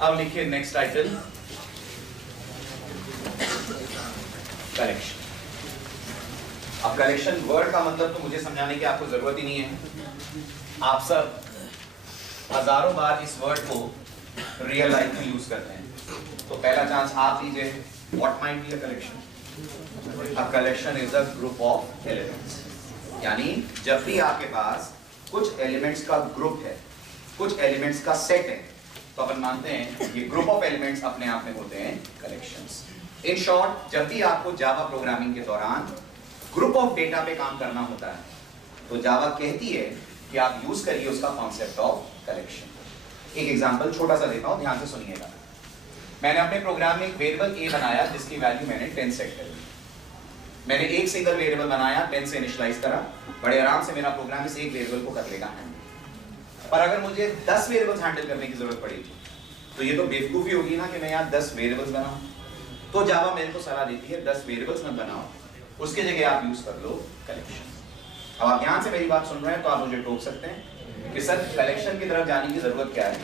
अब लिखिए next title, collection. अब कलेक्शन वर्ड का मतलब तो मुझे समझाने की आपको जरूरत ही नहीं है, आप सब हजारों बार इस वर्ड को रियल लाइफ में यूज करते हैं। तो पहला चांस आप लीजिए, what might be a collection? A collection is a group of elements. यानी जब भी आपके पास कुछ एलिमेंट्स का ग्रुप है, कुछ एलिमेंट्स का सेट है, तो अपन मानते हैं ये ग्रुप ऑफ एलिमेंट्स अपने आप में होते हैं कलेक्शंस। इन शॉर्ट, जब भी आपको जावा प्रोग्रामिंग के दौरान ग्रुप ऑफ डेटा पे काम करना होता है, तो जावा कहती है कि आप यूज करिए उसका कॉन्सेप्ट ऑफ कलेक्शन। एक एग्जांपल छोटा सा देता हूं, ध्यान से सुनिएगा। मैंने अपने प्रोग्राम में एक वेरिएबल ए बनाया जिसकी वैल्यू मैंने 10 सेट कर दी। मैंने एक सिंगल वेरिएबल बनाया, 10 से इनिशियलाइज करा, बड़े आराम से मेरा प्रोग्राम इस एक वेरिएबल को कर लेगा हैंडल। पर अगर मुझे 10 वेरिएबल्स हैंडल करने की जरूरत पड़ेगी, तो ये तो बेवकूफी होगी ना कि मैं यहाँ 10 वेरिएबल्स बनाऊं। तो जावा मेरे को सलाह देती है 10 वेरिएबल्स मत बनाओ, उसके जगह आप यूज कर लो कलेक्शन। अब आप ध्यान से मेरी बात सुन रहे हैं तो आप मुझे टोक सकते हैं कि सर कलेक्शन की तरफ जाने की जरूरत क्या है?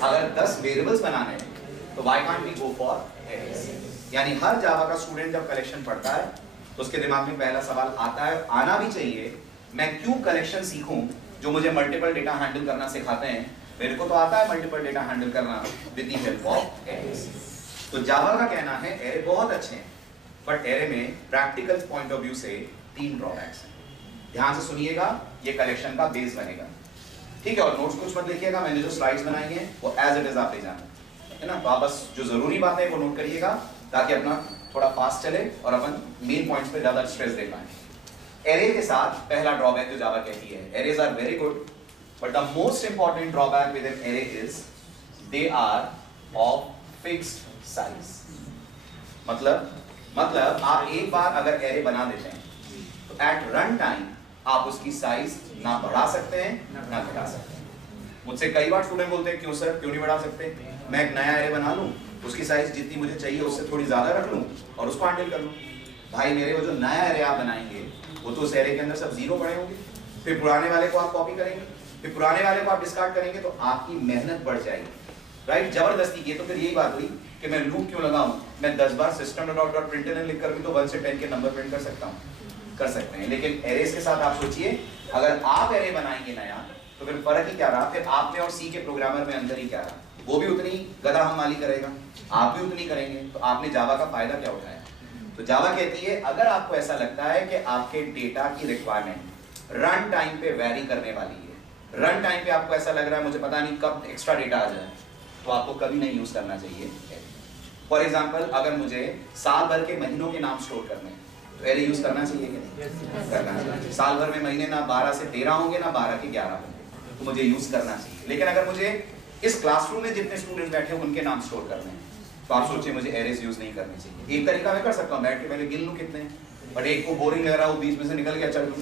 अगर 10 वेरिएबल्स बनाने हैं तो why can't we go for arrays? यानी हर जावा का स्टूडेंट जब कलेक्शन पढ़ता है तो उसके दिमाग में पहला सवाल आता है, आना भी चाहिए, मैं क्यों कलेक्शन सीखूं जो मुझे मल्टीपल डेटा हैंडल करना सिखाते हैं? मेरे को तो आता है मल्टीपल डेटा हैंडल करना with the help of arrays. तो जावा का कहना है एरे बहुत अच्छे हैं, बट एरे में प्रैक्टिकल पॉइंट ऑफ व्यू से 3 ड्रॉबैक्स हैं। ध्यान से सुनिएगा, ये कलेक्शन का बेस बनेगा, ठीक है? और नोट्स कुछ मत लिखिएगा, मैंने जो स्लाइड्स बनाई हैं वो एज इट इज आप ले जाना, है ना? तो आप बस जो जरूरी बातें हैं वो नोट करिएगा ताकि अपना थोड़ा फास्ट चले और अपन मेन पॉइंट्स पे ज्यादा स्ट्रेस दे पाए। एरे के साथ पहला ड्रॉबैक जो जावा कहती है, arrays are very good, but the most important drawback with an array is they are of fixed size. मतलब आप एक बार अगर एरे बना देते हैं तो एट रन टाइम आप उसकी साइज ना बढ़ा सकते हैं ना घटा सकते हैं। मुझसे कई बार स्टूडेंट बोलते हैं क्यों सर, क्यों नहीं बढ़ा सकते? मैं एक नया एरे बना लूं, उसकी साइज जितनी मुझे चाहिए उससे थोड़ी ज्यादा रख लूं और उसको हैंडल कर लूं। भाई मेरे वो जो नया एरे आप बनाएंगे वो तो उस एरे के अंदर सब जीरो पड़े होंगे, फिर पुराने वाले को आप कॉपी करेंगे, फिर पुराने वाले को आप डिस्कार्ड करेंगे, तो आपकी मेहनत बढ़ जाएगी, राइट? जबरदस्ती की। तो फिर यही बात हुई कि मैं लूप क्यों लगाऊं? मैं 10 बार system.out.println लिख कर भी तो 1 से 10 के नंबर प्रिंट कर सकता हूं, कर सकते हैं। लेकिन एरेज के साथ आप सोचिए, अगर आप एरे बनाएंगे नया तो फिर फर्क ही क्या रहा? फिर आप में और सी के प्रोग्रामर में अंदर ही क्या रहा? वो भी उतनी गधा हममाली करेगा, आप भी उतनी करेंगे, तो आपने जावा का फायदा क्या उठाया? तो जावा कहती है अगर आपको ऐसा लगता है कि आपके डेटा की रिक्वायरमेंट रन टाइम पे वेरी करने वाली है, रन टाइम पे आपको ऐसा लग रहा है मुझे पता नहीं कब एक्स्ट्रा डेटा आ जाए, तो आपको कभी नहीं यूज करना चाहिए। फॉर एग्जाम्पल, अगर मुझे साल भर के महीनों के नाम स्टोर करने हैं तो एरे यूज करना चाहिए कि नहीं? करना चाहिए। साल भर में महीने ना 12 से 13 होंगे ना 12 के 11 होंगे, तो मुझे यूज करना चाहिए। लेकिन अगर मुझे इस क्लासरूम में जितने स्टूडेंट बैठे हैं उनके नाम स्टोर करने हैं, तो आप सोचिए मुझे एरेज यूज नहीं करने चाहिए। एक तरीका मैं कर सकता हूँ, बैठ के पहले गिन लूं कितने हैं, बट एक को बोरिंग लग रहा है वो 20 में से निकल गया, चल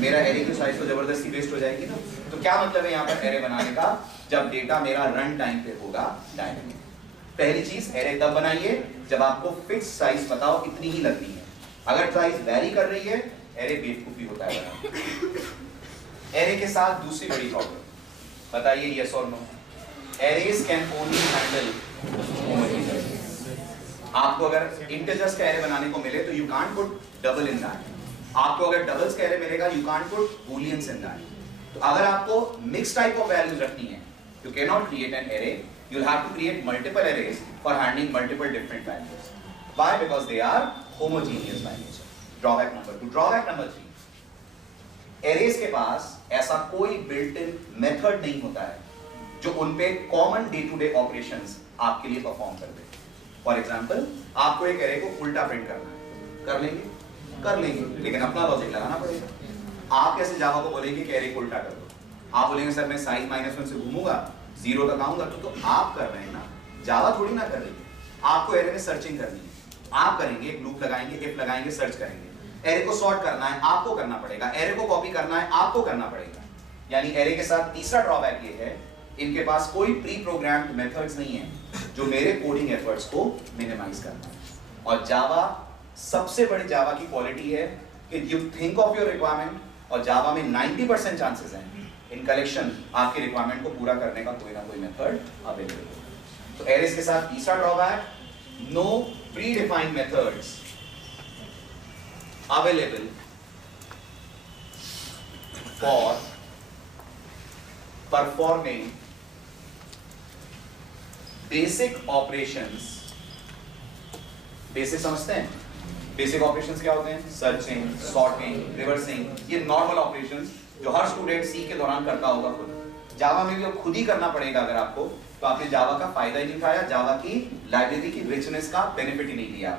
मेरा एरे की साइज तो जबरदस्ती वेस्ट हो जाएगी ना। तो क्या मतलब है यहाँ पर एरे बनाने का? जब डेटा मेरा रन टाइम पे होगा डायनेमिक। पहली चीज, एरे तब बनाइए जब आपको फिक्स साइज बताओ इतनी ही लगती है। अगर साइज वैरी कर रही है, एरे बेवकूफी होता है। एरे के साथ दूसरी बड़ी प्रॉब्लम बताइए, यस और no? Arrays can only handle homogeneous. आपको अगर इंटीजर्स का एरे बनाने को मिले तो you can't put double in that. आपको अगर डबल्स का एरे मिलेगा you can't put booleans in that. तो अगर आपको मिक्स टाइप ऑफ वैल्यूज रखनी है, you cannot create an array, you'll have to create multiple arrays for handling multiple different values. Why? Because they are homogeneous by nature. Drawback number 2. Drawback number 3. Arrays के पास ऐसा कोई built-in method नहीं होता है जो उन पे common day-to-day operations आपके लिए perform कर दे। For example, आपको एक array को उल्टा print करना है, कर लेंगे, लेकिन अपना लॉजिक लगाना पड़ेगा। आप कैसे जावा को बोलेंगे कि array को उल्टा कर दो? आप बोलेंगे सर मैं साइज -1 से घूमूंगा, 0 तक आऊंगा, तो आप कर रहे हैं ना, जावा थोड़ी ना कर रही है। आपको एरे में सर्चिंग करनी है, आप करेंगे, एक लूप लगाएंगे, इफ लगाएंगे, सर्च करेंगे। एरे को सॉर्ट करना है आपको करना पड़ेगा, एरे को कॉपी करना है आपको करना पड़ेगा। यानी एरे के साथ तीसरा ड्रॉबैक ये है, इनके पास कोई प्री प्रोग्राम्ड मेथड्स नहीं है जो मेरे कोडिंग एफर्ट्स को मिनिमाइज करना है। और जावा, सबसे बड़ी जावा की क्वालिटी है कि you think of your requirement, और जावा में 90% चांसेस हैं इन कलेक्शन आपके रिक्वायरमेंट को पूरा करने का कोई ना कोई मेथड अवेलेबल है। तो एरेस के साथ तीसरा drawback, no predefined methods available for performing basic operations. Basic समझते हैं? बेसिक ऑपरेशंस क्या होते हैं? सर्चिंग, सॉर्टिंग, रिवर्सिंग, ये नॉर्मल ऑपरेशंस जो हर स्टूडेंट सी के दौरान करता होगा खुद। जावा में भी खुद ही करना पड़ेगा अगर आपको, तो आपने जावा का फायदा ही नहीं उठाया, जावा की लाइब्रेरी की रिचनेस का बेनिफिट ही नहीं लिया।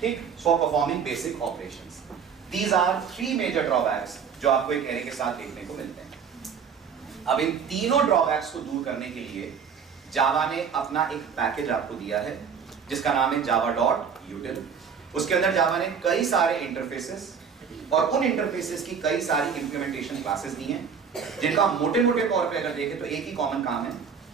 ठीक, for performing basic operations. These are 3 major drawbacks जो आपको एक एरे के साथ देखने को मिलते हैं। अब इन तीनों ड्रॉबैक्स को दूर करने के लिए जावा ने अपना एक पैकेज आपको दिया है जिसका नाम है java.util। उसके अंदर जावा ने कई सारे इंटरफेसेस और उन इंटरफेसेस की कई सारी इंप्लीमेंटेशन क्लासेस दी हैं जिनका मोटे-मोटे तौर पे अगर देखें तो एक ही कॉमन काम है,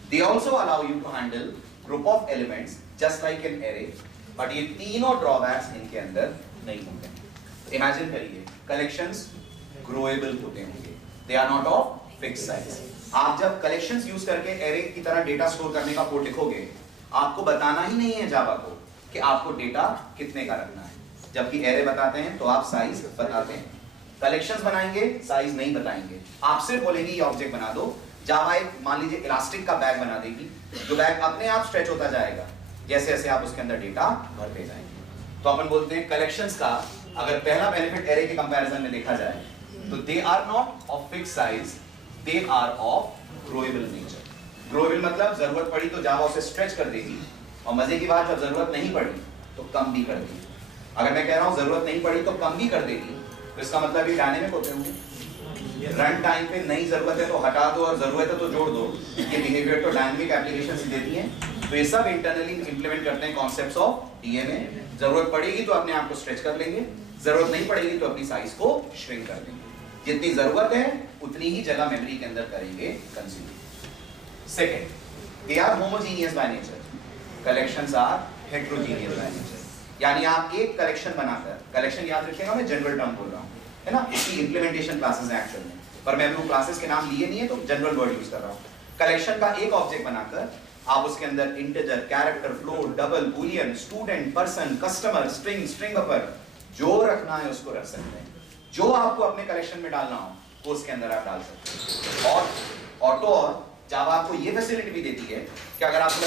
they also allow you to handle group of elements just like an array, but ये तीनों ड्रॉबैक्स इनके अंदर नहीं होंगे। इमेजिन करिए कलेक्शंस ग्रोएबल होते होंगे, they are not of fix size. आप जब कलेक्शंस यूज करके एरे की तरह डेटा स्टोर करने का कोड लिखोगे, आपको बताना ही नहीं है जावा को कि आपको डेटा कितने का रखना है, जबकि एरे बताते हैं तो आप साइज बताते हैं। कलेक्शंस बनाएंगे, साइज नहीं बताएंगे, आप सिर्फ बोलेंगे ये ऑब्जेक्ट बना दो। जावा एक मान लीजिए इलास्टिक का बैग बना देगी, जो बैग अपने आप स्ट्रेच होता जाएगा जैसे जैसे आप उसके अंदर डेटा भरते जाएंगे। तो अपन बोलते हैं कलेक्शंस का अगर पहला बेनिफिट एरे के कंपैरिजन में देखा जाए तो they are not of fix size, they are of growable nature. Growable मतलब जरूरत पड़ी तो जावा उसे स्ट्रेच कर देगी, और मजे की बात जब जरूरत नहीं पड़ी तो कम भी कर देगी। अगर मैं कह रहा हूं जरूरत नहीं पड़ी तो कम भी कर देगी, तो इसका मतलब ये डायनेमिक होते होंगे। रन टाइम पे नई जरूरत है तो हटा दो और जरूरत है तो जोड़ दो, ये बिहेवियर तो डायनेमिक एप्लीकेशंस देती हैं। तो ये सब इंटरनली इंप्लीमेंट करते हैं कॉन्सेप्ट्स ऑफ डीएमए। जरूरत पड़ेगी तो अपने आप को स्ट्रेच कर लेंगे, जरूरत नहीं पड़ेगी तो अपनी साइज को श्रिंक कर देंगे। जितनी जरूरत है उतनी ही जगह मेमोरी के अंदर करेंगे consume. Second, they are homogeneous by nature, collections are heterogeneous by nature. यानी आप एक कलेक्शन बनाकर, कलेक्शन याद रखिएगा मैं जनरल टर्म बोल रहा हूं, है ना, इसकी इंप्लीमेंटेशन क्लासेस है एक्चुअल में, पर मैं वो क्लासेस के नाम लिए नहीं है तो जनरल वर्ड यूज कर रहा हूं। कलेक्शन का एक ऑब्जेक्ट बनाकर आप उसके अंदर integer, character, float, double, boolean, student, person, customer, string, string upper, जो रखना है उसको रख सकते हैं। जो आपको अपने कलेक्शन में डालना हो वो उसके अंदर आप डाल सकते हैं। और ऑटो और जावा आपको ये फैसिलिटी भी देती है कि अगर आपको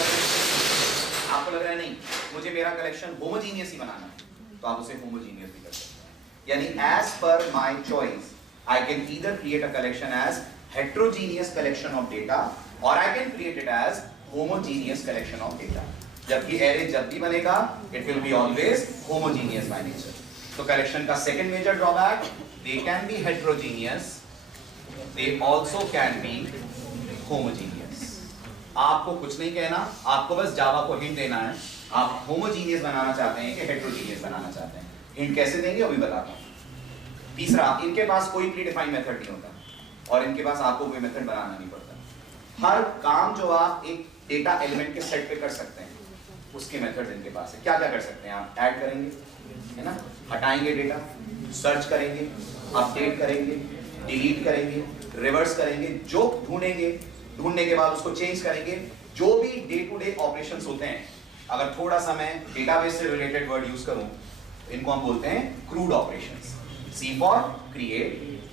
लग रहा है नहीं मुझे मेरा कलेक्शन होमोजीनियस ही बनाना है, तो आप उसे होमोजीनियस भी कर सकते हैं। यानी as per my choice I can either create a collection as heterogeneous collection of data और I can create it as homogeneous collection of data. जबकि एरे जब भी बनेगा it will be always homogeneous by nature. तो collection का second major drawback, they can be heterogeneous, they also can be homogeneous. आपको कुछ नहीं कहना, आपको बस जावा को हिंट देना है आप होमोजीनियस बनाना चाहते हैं कि हेटेरोजीनियस बनाना चाहते हैं। हिंट कैसे देंगे अभी बताता हूं। तीसरा, इनके पास कोई प्री डिफाइंड मेथड नहीं होता और इनके पास आपको कोई मेथड बनाना नहीं पड़ता। हर काम जो आप एक डेटा एलिमेंट के सेट पे कर सकते हैं उसके मेथड इनके पास है। क्या क्या कर सकते हैं आप? ऐड करेंगे, है ना, हटाएंगे डेटा, सर्च करेंगे, अपडेट करेंगे, डिलीट करेंगे, रिवर्स करेंगे, जो ढूंढने के बाद उसको चेंज करेंगे। जो भी डे टू डे ऑपरेशंस होते हैं, अगर थोड़ा सा मैं डेटाबेस से रिलेटेड वर्ड यूज करूं, इनको हम बोलते हैं crude operations. C for create,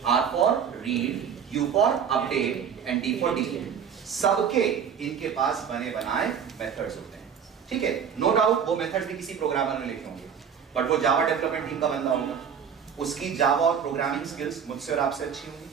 R for read, U for update and D for delete. सबके इनके पास बने बनाए मेथड्स होते हैं। ठीक है, नो डाउट वो मेथड्स भी किसी प्रोग्रामर ने लिखे होंगे, बट वो जावा डेवलपमेंट टीम का बंदा होगा, उसकी जावा और प्रोग्रामिंग स्किल्स मुझसे और आपसे अच्छी होंगी,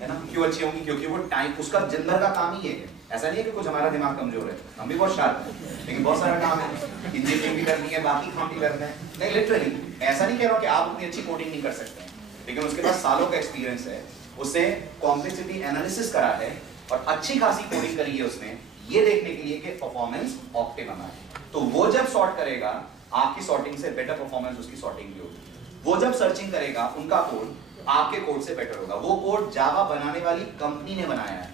है ना। क्यों अच्छी होंगी? क्योंकि वो टाइम, उसका दिन भर का काम ही है। ऐसा नहीं है कि कुछ हमारा दिमाग कमजोर है, हम भी बहुत शार्प हैं, लेकिन बहुत सारा काम है, इंजीनियरिंग भी करनी है, बाकी काम भी करना है। नहीं, लिटरली ऐसा नहीं कह रहा हूं कि आप उतनी अच्छी कोडिंग नहीं कर सकते हैं, लेकिन उसके पास सालों का एक्सपीरियंस है, उससे कॉम्प्लेक्सिटी एनालिसिस करा है और अच्छी खासी कोडिंग करी है उसने, ये देखने के लिए कि परफॉर्मेंस ऑप्टिमम है। तो वो जब सॉर्ट करेगा, आपकी सॉर्टिंग से बेटर परफॉर्मेंस उसकी सॉर्टिंग की होगी। वो जब सर्चिंग करेगा, उनका कोड आपके कोड से बेटर होगा। वो कोड जावा बनाने वाली कंपनी ने बनाया है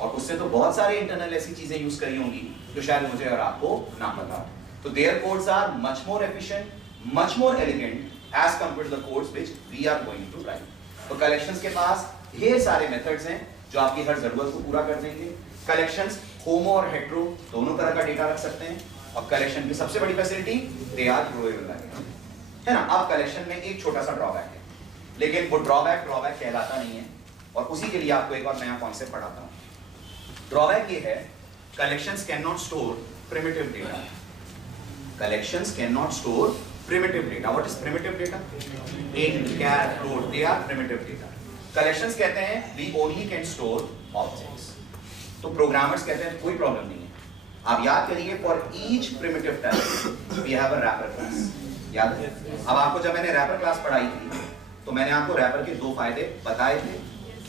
और उससे तो बहुत सारे इंटरनल ऐसी चीजें यूज करी होंगी जो शायद मुझे और आपको ना पता हो। तो their codes are much more efficient, much more elegant as compared to the codes which we are going to write. तो कलेक्शंस के पास ढेर सारे मेथड्स हैं जो आपकी हर जरूरत को पूरा कर देंगे। कलेक्शंस होमो और हेट्रो दोनों तरह का डेटा रख सकते हैं। और कलेक्शन की सबसे बड़ी फैसिलिटी दे आर ग्रोएबल है ना। अब कलेक्शन में एक छोटा सा ड्रॉबैक है, लेकिन वो ड्रॉबैक कहलाता नहीं है, और उसी के लिए आपको एक और नया कॉन्सेप्ट पढ़ाता हूं। ड्रॉबैक ये है, collections can not store primitive data. Collections can not store primitive data. What is primitive data? Int, char, float, they are primitive data. Collections कहते हैं we only can store objects. तो programmers कहते हैं कोई problem नहीं है, आप याद करिए for each primitive type we have a wrapper class. याद है? अब आपको जब मैंने wrapper class पढ़ाई थी तो मैंने आपको wrapper के दो फायदे बताए थे,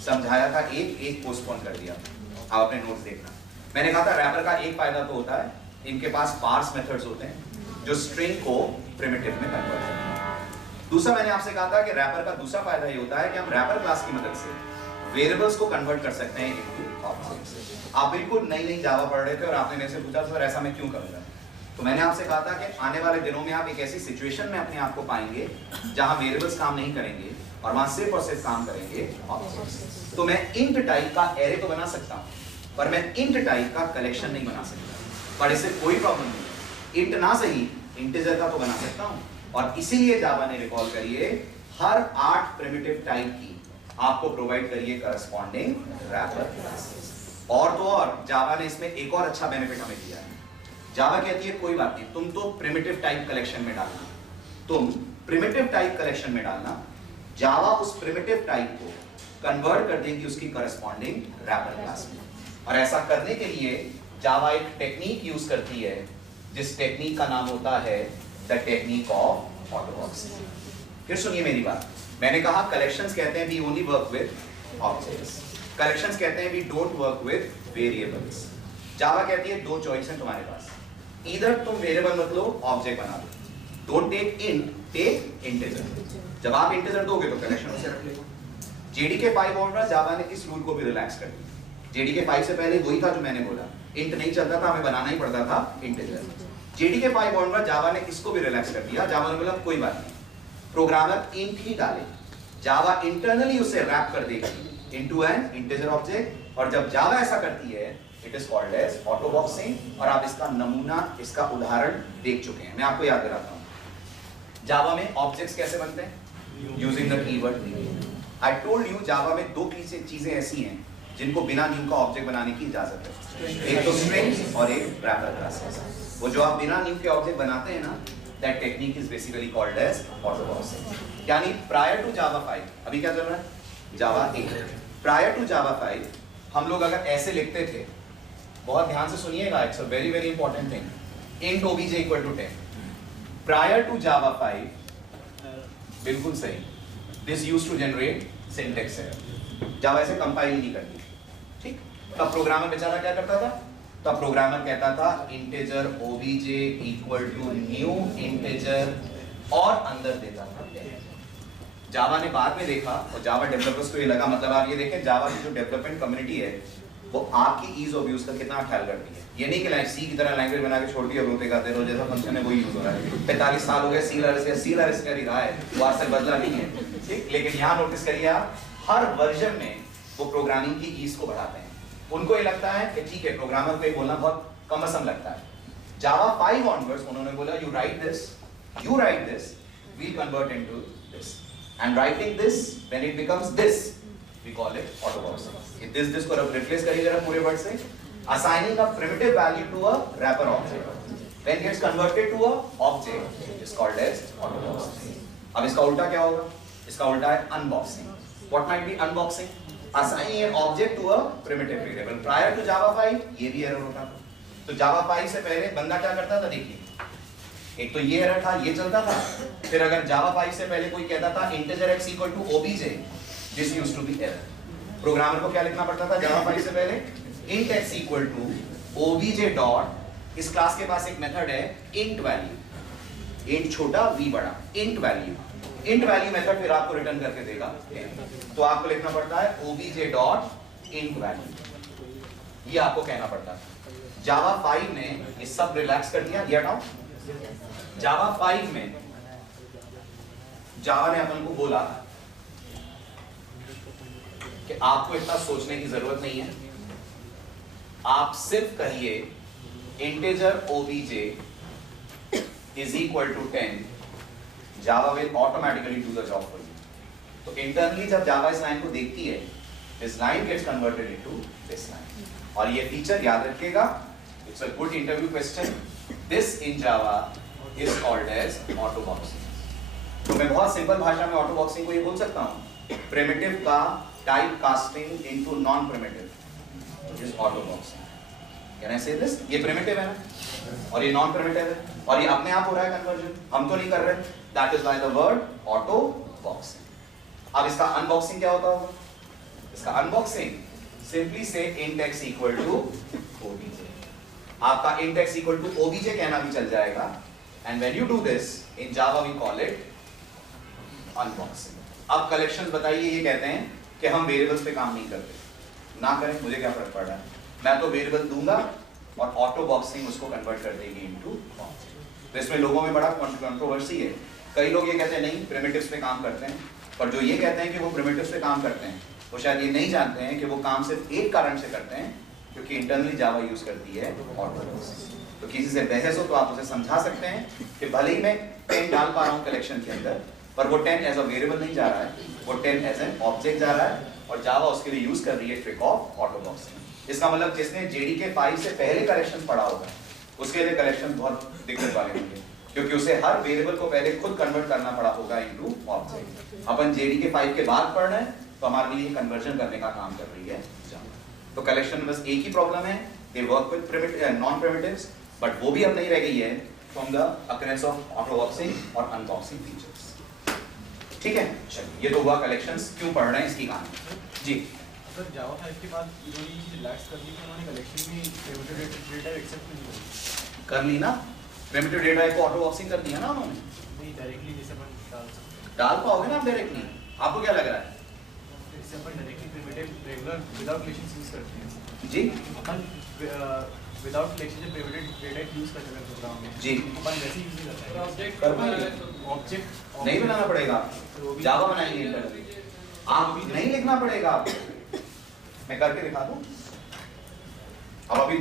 समझाया था, एक पोस्टपोन कर दिया। आप अपने नोट्स देखना। मैंने कहा था wrapper का एक फायदा तो होता है, इनके पास parse methods होते हैं जो स्ट्रिंग को प्रिमिटिव में कन्वर्ट करते हैं। दूसरा मैंने आपसे कहा था कि रैपर का दूसरा फायदा ये होता है कि हम रैपर क्लास की मदद से वेरिएबल्स को कन्वर्ट कर सकते हैं इनटू ऑब्जेक्ट्स। आप बिल्कुल नई जावा पढ़ रहे थे और आपने मेरे से पूछा सर ऐसा मैं क्यों करूंगा, तो मैंने आपसे कहा था कि आने वाले दिनों में आप एक ऐसी सिचुएशन में अपने आप को पाएंगे जहां वेरिएबल्स काम नहीं करेंगे और वहां सिर्फ और सिर्फ काम करेंगे ऑब्जेक्ट्स। तो मैं इंट टाइप का एरे तो बना सकता हूं, पर मैं इंट टाइप का कलेक्शन नहीं बना सकता। पर इससे कोई प्रॉब्लम नहीं, इंट ना सही इंटीजर का तो बना सकता हूं। और इसीलिए जावा ने रिकॉल करिए हर 8 प्रिमिटिव टाइप की आपको प्रोवाइड करिए करस्पॉन्डिंग रैपर क्लासेस। और तो और जावा ने इसमें एक और अच्छा बेनिफिट हमें दिया है। जावा कहती है कोई बात नहीं, तुम तो प्रिमिटिव टाइप कलेक्शन में डालना, तुम प्रिमिटिव टाइप कलेक्शन में डालना, जावा उस प्रिमिटिव टाइप को कन्वर्ट कर देगी उसकी करस्पॉन्डिंग रैपर क्लास में। और ऐसा करने के लिए जावा एक टेक्निक यूज करती है जिस टेक्निक का नाम होता है द टेक्निक ऑफ ऑटोबॉक्सिंग। फिर सुनिए मेरी बात, मैंने कहा कलेक्शंस कहते हैं we only work with objects, collections कहते हैं we don't work with variables. Java कहती है दो चॉइस है तुम्हारे पास, इधर तुम वेरिएबल मत लो ऑब्जेक्ट बना दो, don't take int, take integer. जब आप इंटीजर दोगे तो कलेक्शन उसे रख लेगा। जेडीके 5 बोल रहा, जावा ने इस रूल को भी रिलैक्स कर दिया। जेडीके 5 से पहले वही था जो मैंने बोला, इंट नहीं चलता था, हमें बनाना ही पड़ता था इंटीजर। जेडीके 5 बोल रहा, जावा ने इसको भी रिलैक्स कर दिया। जावा ने बोला कोई बात नहीं, प्रोग्रामर इंट ही डाले, जावा इंटरनली उसे रैप कर देगी इनटू एन इंटीजर ऑब्जेक्ट। और जब जावा ऐसा करती है इट इज कॉल्ड एज ऑटोबॉक्सिंग। और आप इसका नमूना, इसका उदाहरण देख चुके हैं, मैं आपको याद कराता हूं। जावा में ऑब्जेक्ट्स कैसे बनते हैं? Using the keyword. I told you Java में दो चीजें ऐसी हैं जिनको बिना न्यू का ऑब्जेक्ट बनाने की इजाजत है, एक तो स्ट्रिंग्स और एक रैपर क्लासेस। वो जो आप बिना न्यू के ऑब्जेक्ट बनाते हैं ना, that technique is basically called as autoboxing. यानी प्रायर टू जावा 5, अभी क्या चल रहा है जावा 8, प्रायर टू जावा 5 हम लोग अगर ऐसे लिखते थे, बहुत ध्यान से सुनिएगा, it's a very very important thing, int obj equal to 10 prior to Java 5, बिल्कुल सही, this used to generate syntax error. Java ऐसे कंपाइल नहीं करती, ठीक। तब प्रोग्रामर बेचारा क्या करता था? तब प्रोग्रामर कहता था integer obj equal to new integer और अंदर देता था। जावा ने बाद में देखा और जावा डेवलपर्स को ये लगा, मतलब आप ये देखें जावा की जो डेवलपमेंट कम्युनिटी है वो आपकी ईज ऑफ यूज का कितना ख्याल करती है। ये नहीं कि लाइक सी की तरह लैंग्वेज बना के छोड़ दिया, रोते गाते रहो, जैसा फंक्शन है वही यूज हो रहा है। 45 साल हो गए सी लर्स कर ही रहा है, वो आज तक बदला नहीं है, ठीक। लेकिन यहाँ नोटिस करिए आप, हर वर्जन में वो प्रोग्रामिंग की ईज को बढ़ाते हैं। उनको ये लगता है कि ठीक है, प्रोग्रामर को ये बोलना बहुत कमसम लगता है। जावा 5 ऑनवर्ड्स उन्होंने बोला you write this, we convert into this, and writing this when it becomes this we call it autoboxing. This को रिप्लेस करिए जरा पूरे वर्ड से, assigning a primitive value to a wrapper object when gets converted to a object is called as autoboxing। अब इसका उल्टा क्या होगा? इसका उल्टा है unboxing। What might be unboxing? Assigning an object to a primitive variable। Prior to Java 5 ये भी एरर होता था। तो Java 5 से पहले बंदा क्या करता था? देखिए, एक तो ये एरर था, ये चलता था। फिर अगर Java 5 से पहले कोई कहता था integer x equal to obj, this used to be error। Programmer को क्या लिखना पड़ता था Java 5 से पहले? int x equal to obj dot, इस क्लास के पास एक मेथड है int वैल्यू, int छोटा v बड़ा, int वैल्यू मेथड फिर आपको रिटर्न करके देगा, तो आपको लिखना पड़ता है obj dot int वैल्यू, ये आपको कहना पड़ता है। जावा 5 ने ये सब रिलैक्स कर दिया, ये हटाओ। जावा 5 में जावा ने अपन को बोला कि आपको इतना सोचने की जरूरत नहीं है, आप सिर्फ कहिए integer obj is equal to 10, Java will automatically do the job for you. तो इंटरनली जब जावा इस लाइन को देखती है, this line gets converted into this line. और ये फीचर याद रखिएगा, it's a good interview question. This in Java is called as auto boxing. तो मैं बहुत सिंपल भाषा में ऑटो बॉक्सिंग को ये बोल सकता हूँ, प्रिमिटिव का type casting into non primitive is auto boxing. Can I से दिस? ये प्रिमिटिव है ना और ये नॉन प्रिमिटिव है और ये अपने आप हो रहा है कन्वर्जन, हम तो नहीं कर रहे. That is by the word auto boxing. अब इसका अनबॉक्सिंग क्या होता होगा? इसका अनबॉक्सिंग सिंपली से int x equal to obj. आपका int x equal to obj कहना भी चल जाएगा. And when you do this in Java we call it unboxing. अब कलेक्शंस बताइए, ये कहते हैं कि हम वेरिएबल्स पे काम नहीं करते. ना करें, मुझे क्या फर्क पड़ रहा है, मैं तो वेरिएबल दूंगा और ऑटो बॉक्सिंग उसको कन्वर्ट कर देगी इनटू ऑब्जेक्ट. तो इसमें लोगों में बड़ा कंट्रोवर्सी है. कई लोग ये कहते हैं नहीं प्रिमिटिव्स पे काम करते हैं, पर जो ये कहते हैं कि वो प्रिमिटिव्स पे काम करते हैं वो शायद ये नहीं जानते हैं कि वो काम सिर्फ एक कारण से करते हैं, क्योंकि इंटरनली जावा यूज करती है ऑटो बॉक्सिंग. तो किसी से बहस हो तो आप उसे समझा सकते हैं कि भले ही मैं 10 डाल पा रहा हूँ कलेक्शन के अंदर, पर वो 10 एज अ वेरिएबल नहीं जा रहा है, वो 10 एज एन ऑब्जेक्ट जा रहा है और जावा उसके लिए यूज कर रही है ट्रिक ऑफ ऑटो बॉक्सिंग. इसका मतलब जिसने जेडीके 5 से पहले कलेक्शन पढ़ा होगा उसके लिए कलेक्शन बहुत दिक्कत वाले होंगे, क्योंकि उसे हर वेरिएबल को पहले खुद कन्वर्ट करना पड़ा होगा इनटू ऑब्जेक्ट. अपन जेडीके 5 के बाद पढ़ रहे हैं तो हमारे लिए कन्वर्जन करने का काम कर रही है जावा. तो कलेक्शन में बस एक ही प्रॉब्लम है, they work with primitive non primitives, but वो भी अब नहीं रह गई है from the occurrence of auto boxing और अनबॉक्सिंग फीचर्स. ठीक है, चलिए ये तो हुआ कलेक्शंस क्यों पढ़ रहे हैं इसकी कहानी. जी सर, जावा 5 के बाद इन्होंने ये चीज रिलैक्स कर दी कि उन्होंने कलेक्शन में प्रिमिटिव डेटा एक्सेप्ट नहीं कर ली ना, प्रिमिटिव डेटा को ऑटो बॉक्सिंग कर दिया ना उन्होंने. नहीं डायरेक्टली जैसे अपन डाल सकते हैं. डाल पाओगे ना आप डायरेक्टली? आपको क्या लग रहा है? जैसे अपन directly primitive regular without collection use करते हैं जी. अपन विदाउट कलेक्शन जब प्रिमिटिव डेटा यूज करते हैं प्रोग्राम में जी. अपन वैसे यूज नहीं करते हैं. ऑब्जेक्ट कर पाएंगे, ऑब्जेक्ट नहीं बनाना पड़ेगा, जावा बनाएंगे इंटरनली. आप नहीं लिखना पड़ेगा आपको, मैं करके दिखा दूं. अब अभी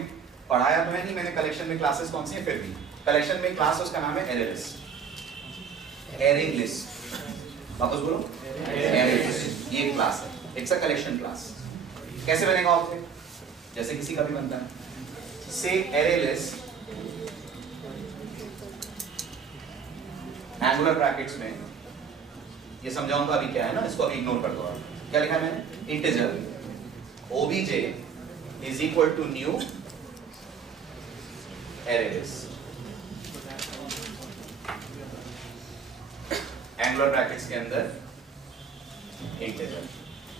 पढ़ाया तो है नहीं मैंने कलेक्शन में क्लासेस कौन सी हैं, फिर भी कलेक्शन में क्लास उसका नाम है एरे लिस्ट. एरे लिस्ट, वापस बोलो, एरे लिस्ट. ये क्लास है, इट्स अ कलेक्शन क्लास. कैसे बनेगा ऑब्जेक्ट? जैसे किसी का भी बनता है. से एरे लिस्ट एंगुलर ब्रैकेट्स में, ये समझाऊंगा अभी क्या है ना, इसको अभी इग्नोर कर दो आप. क्या लिखा है मैंने? Integer obj is equal to new array list. Angular brackets के अंदर इंटीजर,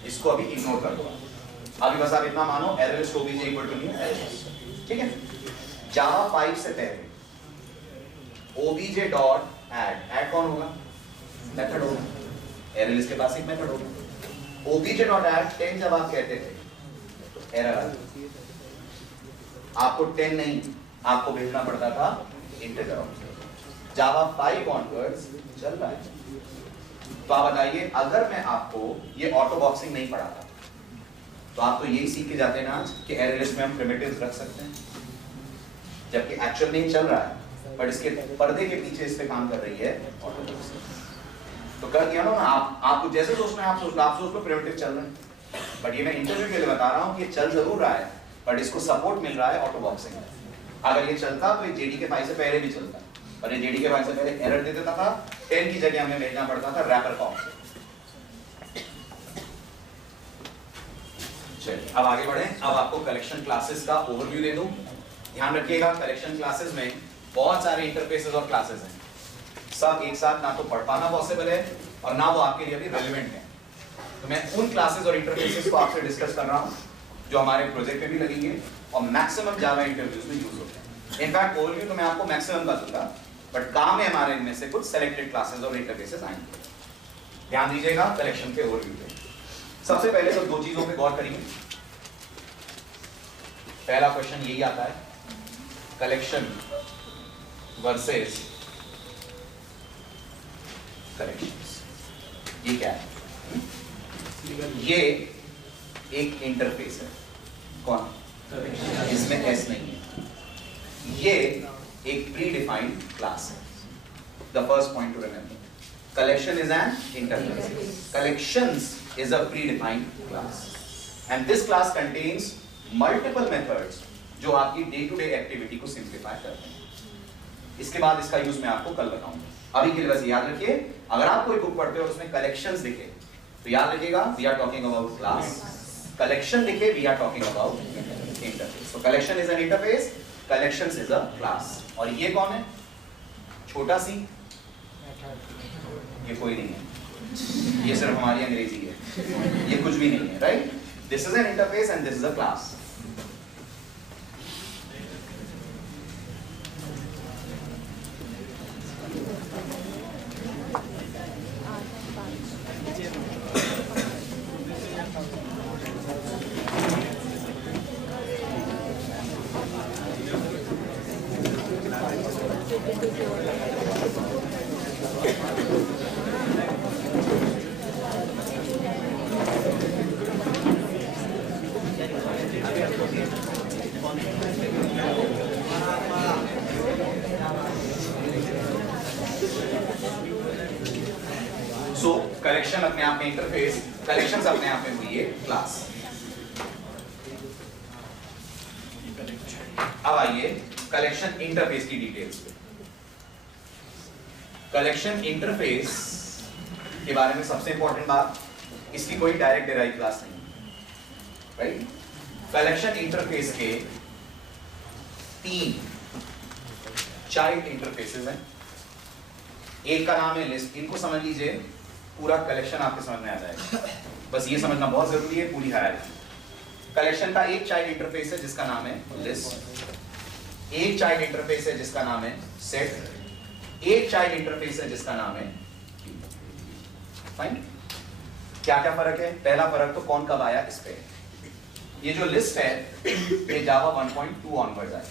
इसको अभी इग्नोर कर दो. अभी बस आप इतना मानो array list obj equal to new array list. ठीक है. जावा 5 से पहले obj डॉट ऐड कौन होगा? मेथड होगा. array list के पास एक मेथड होगा. obj डॉट ऐड 10 जब आप कहते थे एरर आ गई. आपको 10 नहीं, आपको भेजना पड़ता था इंटीजर. जावा 5 ऑनवर्ड्स चल रहा है. तो आप बताइए, अगर मैं आपको ये ऑटो बॉक्सिंग नहीं पढ़ाता तो आप तो यही सीख के जाते ना कि एरे लिस्ट में हम प्रिमिटिव्स रख सकते हैं, जबकि एक्चुअल नहीं चल रहा है, बट इसके पर्दे के पीछे इस पे काम कर रही है ऑटो बॉक्सिंग. तो कर दिया ना. आपको जैसे सोचना है आप सोच लो प्रिमिटिव चल रहे हैं, बट ये मैं इंटरव्यू के लिए बता रहा हूँ कि चल जरूर रहा है, बट इसको सपोर्ट मिल रहा है ऑटो बॉक्सिंग में. अगर ये चलता तो ये जेडीके 5 से पहले भी चलता, पर ये जेडीके 5 से पहले एरर दे देता था. 10 की जगह हमें भेजना पड़ता था रैपर का ऑप्शन. चलिए अब आगे बढ़े. अब आपको कलेक्शन क्लासेस का ओवरव्यू दे दूं. ध्यान रखिएगा, कलेक्शन क्लासेस में बहुत सारे इंटरफेसेस और क्लासेस हैं. सब एक साथ ना तो पढ़ पाना पॉसिबल है और ना वो आपके लिए अभी रेलेवेंट है. तो मैं उन क्लासेस और इंटरफेसेस को आपसे डिस्कस कर रहा हूं जो हमारे प्रोजेक्ट में भी लगेंगे और मैक्सिमम जावा इंटरव्यूज में यूज होते हैं. इनफैक्ट ओवरव्यू तो मैं आपको मैक्सिमम का दूंगा, बट काम है हमारे इनमें से कुछ सेलेक्टेड क्लासेस और इंटरफेसेस आएंगे. ध्यान दीजिएगा कलेक्शन के ओवरव्यू पे. सबसे पहले तो दो चीजों पे गौर करिए. पहला क्वेश्चन यही आता है, कलेक्शन वर्सेस कलेक्शंस. ये क्या है? ये एक इंटरफेस है. कौन? इसमें एस नहीं है। ये एक प्री डिफाइंड क्लास है। The first point two remember, collection is an interface. Collections is a predefined class, and this class contains multiple methods जो आपकी डे टू डे एक्टिविटी को सिंप्लीफाई करते हैं। इसके बाद इसका यूज मैं आपको कल बताऊंगा। अभी के लिए बस याद रखिए, अगर आप कोई बुक पढ़ते हो और उसमें कलेक्शंस दिखे तो याद रखिएगा we are talking about class, collection दिखे we are talking about interface. तो collection is an interface, collections is a class. और ये कौन है? छोटा सी, ये कोई नहीं है, ये सिर्फ हमारी अंग्रेजी है, ये कुछ भी नहीं है, right? This is an interface and this is a class. So collection अपने आप में इंटरफेस, कलेक्शंस अपने आप में हुई है क्लास। अब आइए कलेक्शन इंटरफेस की डिटेल्स पे। कलेक्शन इंटरफेस के बारे में सबसे इंपॉर्टेंट बात, इसकी कोई डायरेक्ट डिराइव क्लास नहीं, राइट? कलेक्शन इंटरफेस के 3 चाइल्ड इंटरफेसेस हैं। एक का नाम है लिस्ट, इनको समझ लीजिए, पूरा कलेक्शन आपके समझ में आ जाएगा। बस ये समझना बहुत जरूरी है, पूरी हायरार्की। कलेक्शन का एक चाइल्ड इंटरफेस है जिसका नाम है लिस्ट, एक चाइल्ड इंटरफेस है जिसका नाम है सेट, एक चाइल्ड इंटरफेस है जिसका नाम है क्यू। फाइन? क्या क्या फर्क है? पहला फर्क तो कौन कब आया इस पे। ये जो लिस्ट है ये जावा 1.2 ऑनवर्ड्स आया,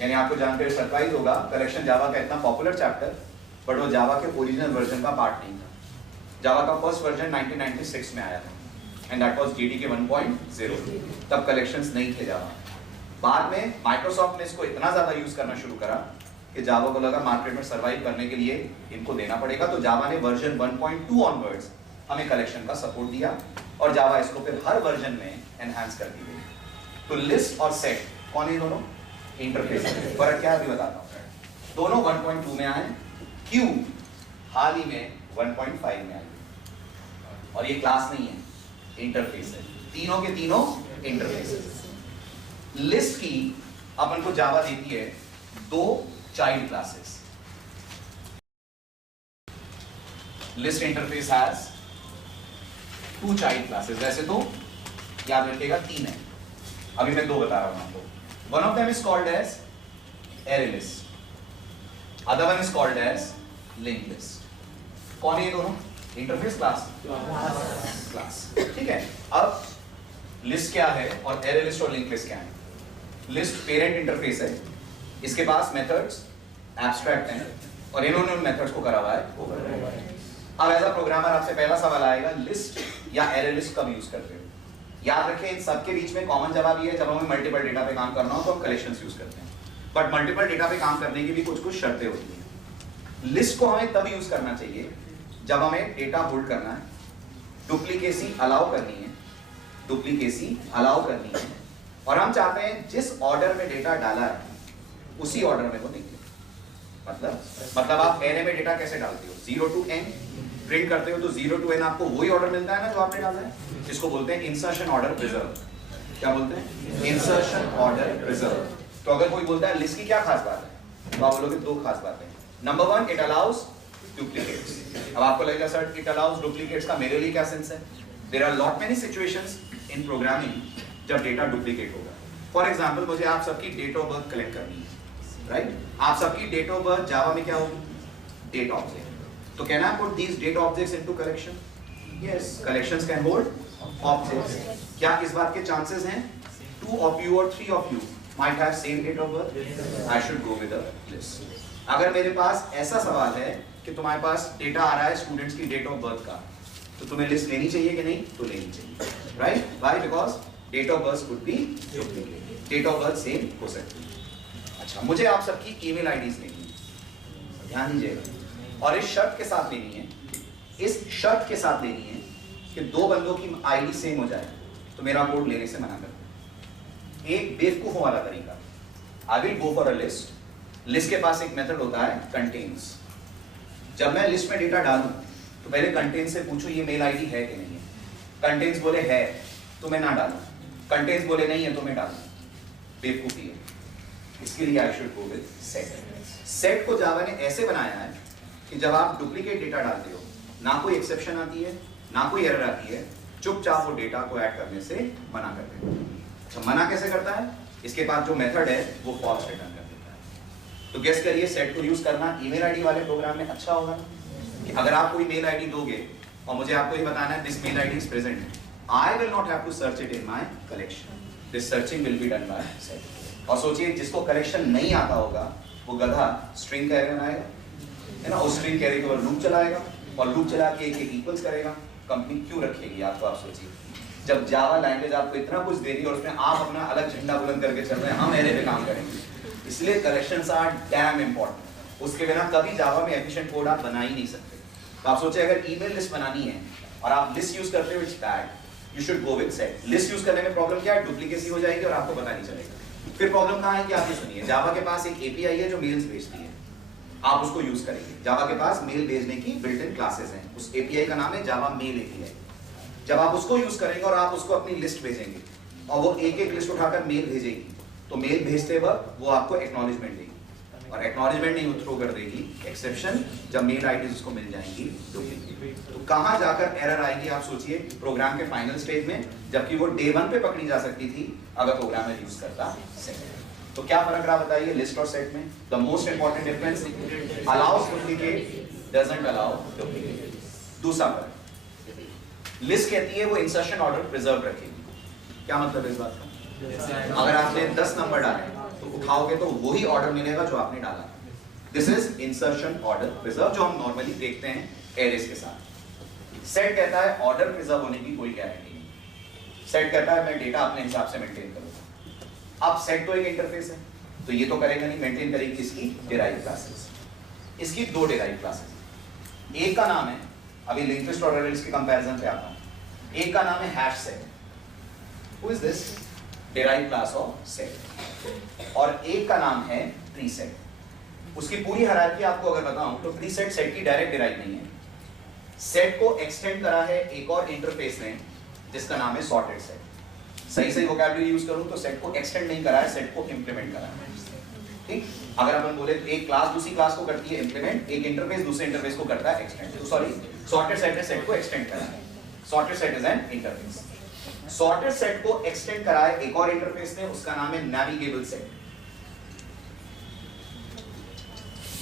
यानी आपको जानकर सरप्राइज होगा, कलेक्शन जावा का इतना पॉपुलर चैप्टर, बट वो जावा के ओरिजिनल वर्जन का पार्ट नहीं था। जावा का फर्स्ट वर्जन 1996 में आया था एंड दैट वाज जेडीके 1.0। तब कलेक्शंस नहीं थे जावा। बाद में माइक्रोसॉफ्ट ने इसको इतना ज्यादा यूज करना शुरू करा कि जावा को लगा मार्केट में सर्वाइव करने के लिए इनको देना पड़ेगा, तो जावा ने वर्जन 1.2 ऑनवर्ड्स हमें कलेक्शन का सपोर्ट दिया और जावा इसको फिर हर वर्जन में एनहांस कर दी गई। तो लिस्ट और सेट कौन है दोनों? इंटरफेस। फर्क क्या है अभी बताता हूँ। दोनों 1.2 में आए, क्यू हाल ही में 1.5 में आई, और ये क्लास नहीं है, इंटरफेस है। तीनों के तीनों इंटरफेस। लिस्ट की अपन को जावा देती है 2 child classes. List interface has 2 child classes. वैसे तो याद रखिएगा 3 है, अभी मैं 2 बता रहा हूं आपको। One of them is called as array list, other one is called as link list. कौन है ये दोनों? इंटरफेस क्लास, क्लास, ठीक है। अब लिस्ट क्या है और एरे लिस्ट और लिंक लिस्ट क्या है? लिस्ट पेरेंट इंटरफेस है, इसके पास मेथड्स एब्स्ट्रैक्ट हैं और इन्होंने उन मेथड्स को करा हुआ है ओवरराइड। अब एज अ प्रोग्रामर आपसे पहला सवाल आएगा, लिस्ट या एरे लिस्ट कब यूज करते हो? याद रखें इन सबके बीच में कॉमन जवाब ये है, जब हमें मल्टीपल डेटा पे काम करना हो तो हम कलेक्शंस यूज करते हैं, बट मल्टीपल डेटा पे काम करने की भी कुछ कुछ शर्तें होती हैं। लिस्ट को हमें तब यूज करना चाहिए जब हमें डेटा होल्ड करना है, डुप्लीकेसी अलाउ करनी है, डुप्लीकेसी अलाउ करनी है, और हम चाहते हैं जिस ऑर्डर में डेटा डाला है उसी ऑर्डर में वो निकले। मतलब आप एरे में डेटा कैसे डालते हो? 0 to n प्रिंट करते हो तो 0 to n आपको वही ऑर्डर मिलता है ना जो आपने डाला है, जिसको बोलते हैं इंसर्शन ऑर्डर प्रिजर्व। क्या बोलते हैं? Insertion order preserve. तो अगर कोई बोलता है लिस्ट की क्या खास बात है, तो आप बोलोगे 2 खास बातें। Number 1, it allows duplicates. अब आपको लगेगा सर इट अलाउज डुप्लीकेट्स का मेरे लिए क्या सेंस है? There are lot many situations in programming जब डेटा डुप्लीकेट होगा। फॉर एग्जांपल मुझे आप सबकी डेट ऑफ बर्थ कलेक्ट करनी है, राइट? आप सबकी डेट ऑफ बर्थ जावा में क्या होगी? Date object. तो can I put these date objects into collection? Yes, collections can hold objects. क्या इस बात के चांसेस हैं 2 of you और 3 of you might have same date of birth? I should go with a list. अगर मेरे पास ऐसा सवाल है कि तुम्हारे पास डेटा आ रहा है स्टूडेंट्स की डेट ऑफ बर्थ का, तो तुम्हें लिस्ट लेनी चाहिए कि नहीं? तो लेनी चाहिए, right? Why? Because date of birth could be duplicate, date of birth same हो सकती है। अच्छा, मुझे आप सबकी ईमेल आईडीज लेनी है, ध्यान दीजिएगा, और इस शर्त के साथ लेनी है, इस शर्त के साथ लेनी है कि दो बंदों की आईडी सेम हो जाए तो मेरा कोड लेने से मना कर। एक बेवकूफों वाला तरीका, I will go for a list, list के पास एक मेथड होता है कंटेन्स। जब मैं लिस्ट में डेटा डालूं तो पहले कंटेन्स से पूछूं ये मेल आईडी है कि नहीं है। कंटेन्स बोले है तो मैं ना डालूं, कंटेन्स बोले नहीं है तो मैं डालूं। बेवकूफी है, इसके लिए आई should go with set. Set को जावा ने ऐसे बनाया है कि जब आप डुप्लीकेट डेटा डालते हो ना कोई एक्सेप्शन आती है ना कोई एरर आती है, चुपचाप वो डेटा को ऐड करने से मना करते हैं। अच्छा, मना कैसे करता है? इसके पास जो मेथड है वो फॉल्स रिटर्न कर देता है। तो गेस करिए सेट को यूज करना ईमेल आईडी वाले प्रोग्राम में अच्छा होगा कि अगर आप कोई मेल आईडी दोगे और मुझे आपको ये बताना है this mail ID is present, I will not have to search it in my collection, this searching will be done by set. और सोचिए जिसको कलेक्शन नहीं आता होगा वो गधा स्ट्रिंग कैरी बनाएगा, है ना, उस स्ट्रिंग कैरी के ऊपर लूप चलाएगा और लूप चला के एक इक्वल्स करेगा। कंपनी क्यों रखेगी आपको? आप सोचिए, जब जावा लैंग्वेज आपको इतना कुछ दे रही है और उसमें आप अपना अलग झंडा बुलंद करके चल रहे हैं, हम एरे पे काम करेंगे। इसलिए कलेक्शंस आर डैम इंपॉर्टेंट, उसके बिना कभी जावा में एफिशिएंट कोड आप बना ही नहीं सकते। तो आप सोचिए अगर ईमेल लिस्ट बनानी है और आप लिस्ट यूज करते हो, it's bad, you should go with set. List use करने में प्रॉब्लम क्या है? डुप्लीकेसी हो जाएगी और आपको पता नहीं चलेगा। फिर प्रॉब्लम कहाँ है कि आप ये सुनिए, जावा के पास एक एपीआई है जो मेल्स भेजती है, आप उसको यूज करेंगे। जावा के पास मेल भेजने की बिल्ट इन क्लासेस हैं, उस एपीआई का नाम है जावा मेल एपीआई। जब आप उसको यूज करेंगे और आप उसको अपनी लिस्ट भेजेंगे और वो एक एक लिस्ट उठाकर मेल भेजेगी, तो मेल भेजते वक्त वो आपको एक्नॉलेजमेंट देगी और एक्नॉलेजमेंट नहीं थ्रो कर देगी एक्सेप्शन, जब मेल आईडीज उसको मिल जाएंगी डुप्लीकेट। तो कहां जाकर एरर आएगी आप सोचिए? प्रोग्राम के फाइनल स्टेज में, जबकि वो डे 1 पे पकड़ी जा सकती थी अगर प्रोग्रामर यूज करता सेट। तो क्या फर्क रहा बताइए लिस्ट और सेट में? The most important difference, allow us duplicate, doesn't allow duplicate. दूसरा फर्क, लिस्ट कहती है वो इंसर्शन ऑर्डर प्रिजर्व रखेगी। क्या मतलब है इस बात का? अगर आपने 10 नंबर डाले तो उठाओगे तो वही ऑर्डर मिलेगा जो आपने डाला। This is insertion order preserve, जो हम नॉर्मली देखते हैं एरेस के साथ। सेट कहता है ऑर्डर प्रिजर्व होने की कोई गारंटी नहीं। सेट कहता है मैं डेटा अपने हिसाब से मेंटेन करूंगा। अब सेट तो एक इंटरफेस है, तो ये तो करेगा नहीं, मेंटेन करेगी इसकी डिराइव क्लासेस। इसकी दो डिराइव क्लासेस, एक का नाम है, अभी लिंक्ड लिस्ट और अरेज के कंपैरिजन पे आता हूं, एक का नाम है hash set, who is this derive class of set, और एक का नाम है प्रीसेट। उसकी पूरी हायरार्की आपको अगर बताऊं तो प्रीसेट सेट की डायरेक्ट डिराइव नहीं है, सेट को एक्सटेंड करा है एक और इंटरफेस ने जिसका नाम है सॉर्टेड सेट। सही सही वोकैबुलरी यूज करूं तो सेट को एक्सटेंड नहीं करा है, सेट को इंप्लीमेंट करा है। ठीक, अगर अपन बोले तो एक क्लास दूसरी क्लास को करती है इंप्लीमेंट, एक इंटरफेस दूसरे इंटरफेस को करता है एक्सटेंड। तो सॉरी, सॉर्टेड सेट ने सेट को एक्सटेंड करा है, sorted set is an interface. Sorted set को एक्सटेंड करा है एक और इंटरफेस ने, उसका नाम है नेविगेबल सेट,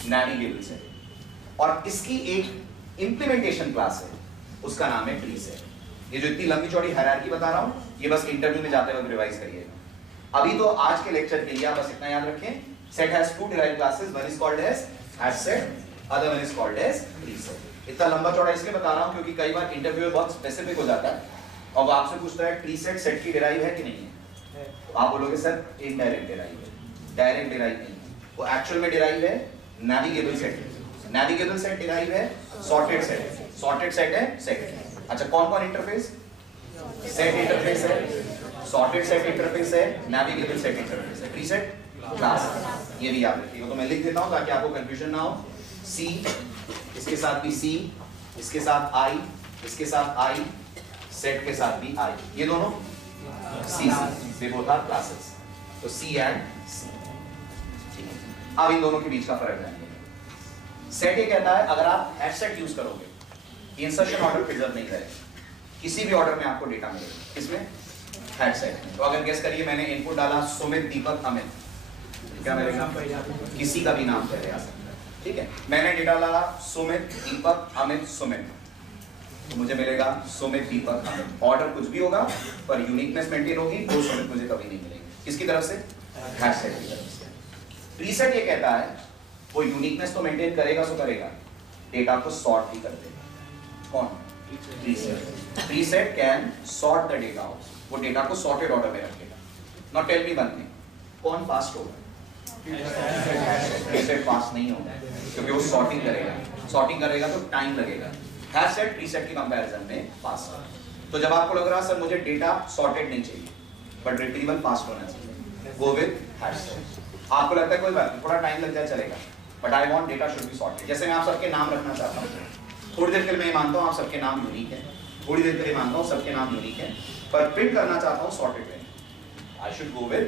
नेविगेबल सेट। और इसकी एक इंप्लीमेंटेशन क्लास है, उसका नाम है प्रीसेट। ये जो इतनी लंबी चौड़ी हायरार्की बता रहा हूं, ये बस इंटरव्यू में जाते वक्त रिवाइज करिएगा। अभी तो आज के लेक्चर के लिए आप बस इतना याद रखें, set has two derived classes, one is called as hash set, other one is called as preset. इतना लंबा चौड़ा इसलिए बता रहा हूं क्योंकि कई बार इंटरव्यू में बहुत स्पेसिफिक हो जाता है और वो आपसे पूछता है प्रीसेट सेट की डिराइव है कि नहीं है, तो आप बोलोगे सर इनडायरेक्ट डिराइव है, डायरेक्ट डिराइव नहीं है, वो एक्चुअल में डिराइव है navigable set. Navigable set derive है सॉर्टेड सेट, सॉर्टेड सेट है सेट। अच्छा, कौन कौन इंटरफेस? सेट इंटरफेस है, सॉर्टेड सेट इंटरफेस है, नेविगेबल सेट इंटरफेस है, प्रीसेट क्लास। ये भी याद रखिएगा, तो मैं लिख देता हूं ताकि आपको कंफ्यूजन ना हो। सी, इसके साथ भी सी, इसके साथ आई, इसके साथ आई, सेट के साथ भी आई, ये दोनों सी सी, दे बोथ आर क्लासेस, तो सी एंड सी। अब इन दोनों के बीच का फर्क जानेंगे। सेट ये कहता है अगर आप हैश सेट यूज करोगे, इंसर्शन ऑर्डर प्रिजर्व नहीं करेगा, किसी भी ऑर्डर में आपको डेटा मिलेगा, किसमें? हैश सेट में। तो अगर गेस करिए मैंने इनपुट डाला सुमित, दीपक, अमित, क्या मिलेगा? किसी का भी नाम पहले आ सकता है, ठीक है। मैंने डेटा डाला सुमित, दीपक, अमित, सुमित, तो मुझे मिलेगा सुमित, दीपक, अमित। ऑर्डर कुछ भी होगा पर यूनिकनेस मेंटेन होगी, वो सुमित मुझे कभी नहीं मिलेगी। किसकी तरफ से? हैश सेट की तरफ से। प्रीसेट ये कहता है वो यूनिकनेस तो मेंटेन करेगा, सो करेगा, डेटा को सॉर्ट भी कर देगा। कौन? Preset. Preset can sort the data out, वो डेटा को सॉर्टेड ऑर्डर में रखेगा। Now tell me one thing, कौन फास्ट होगा? रीसेट फास्ट नहीं होगा क्योंकि वो सॉर्टिंग करेगा तो टाइम लगेगा। हैश सेट प्रीसेट की कंपैरिजन में फास्ट है। तो जब आपको लग रहा है सर मुझे डेटा सॉर्टेड नहीं चाहिए बट रिट्रीवल फास्ट होना चाहिए, गो विद हैश सेट। आपको लगता है कोई बात नहीं, थोड़ा टाइम लग जाए चलेगा, but I want data should be sorted. जैसे मैं आप सबके नाम रखना चाहता हूँ, थोड़ी देर के लिए मैं ये मानता हूँ आप सबके नाम यूनिक है, थोड़ी देर के लिए मानता हूँ सबके नाम यूनिक है, पर प्रिंट करना चाहता हूँ sorted way, I should go with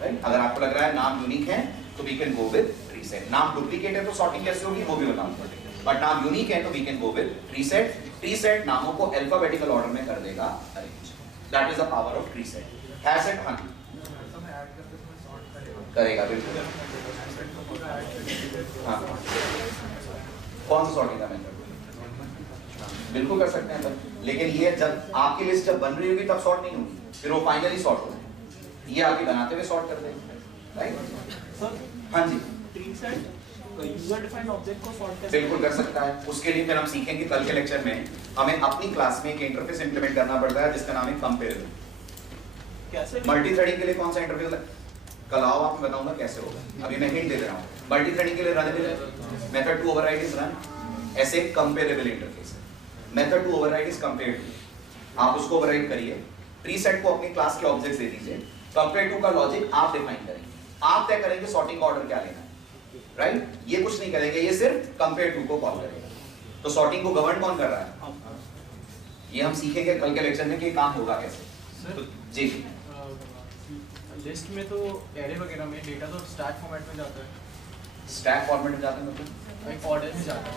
right. अगर आपको लग रहा है नाम यूनिक है तो we can go with reset. नाम डुप्लीकेट है तो सॉर्टिंग कैसे होगी वो भी बताऊंगा, बट नाम यूनिक है तो we can go with reset. Reset नामों को अल्फाबेटिकल ऑर्डर में कर देगा arrange, that is the power of reset. Hash set हाँ करेगा बिल्कुल। हाँ कौन सा सॉर्टिंग का मेथड? बिल्कुल कर सकते हैं सर, लेकिन ये जब आपकी लिस्ट जब बन रही होगी तब सॉर्ट नहीं होगी, फिर वो फाइनली सॉर्ट होगी। ये आपके बनाते हुए सॉर्ट कर देंगे राइट सर। हाँ जी प्रीसेट यूजर डिफाइंड ऑब्जेक्ट को सॉर्ट कैसे? बिल्कुल कर सकता है। उसके लिए फिर हम सीखेंगे कल के लेक्चर में, हमें अपनी क्लास में एक इंटरफेस इंप्लीमेंट करना पड़ता है जिसका नाम है कंपेरेबल। कैसे? मल्टी थ्रेडिंग के लिए कौन सा इंटरफेस है? कल आओ आपको बताऊंगा कैसे होगा, अभी मैं हिंट दे दे रहा हूँ। मल्टी थ्रेडिंग के लिए run method to override is run, ऐसे कंपेरेबल इंटरफेस है। Method to override is compare to, आप उसको ओवरराइड करिए, प्रीसेट को अपनी क्लास के ऑब्जेक्ट्स दे दीजिए, कंपेयर टू का लॉजिक आप डिफाइन करेंगे, आप तय करेंगे सॉर्टिंग का ऑर्डर क्या लेना है राइट। ये कुछ नहीं करेंगे, ये सिर्फ कंपेयर टू को कॉल करेगा। तो सॉर्टिंग को गवर्न कौन कर रहा है? ये हम सीखेंगे कल के लेक्चर में कि काम होगा कैसे। तो जी लिस्ट में तो एरे वगैरह में डेटा तो स्टैक फॉर्मेट में जाता है। स्टैक फॉर्मेट में जाता है मतलब एक ऑर्डर में जाता है।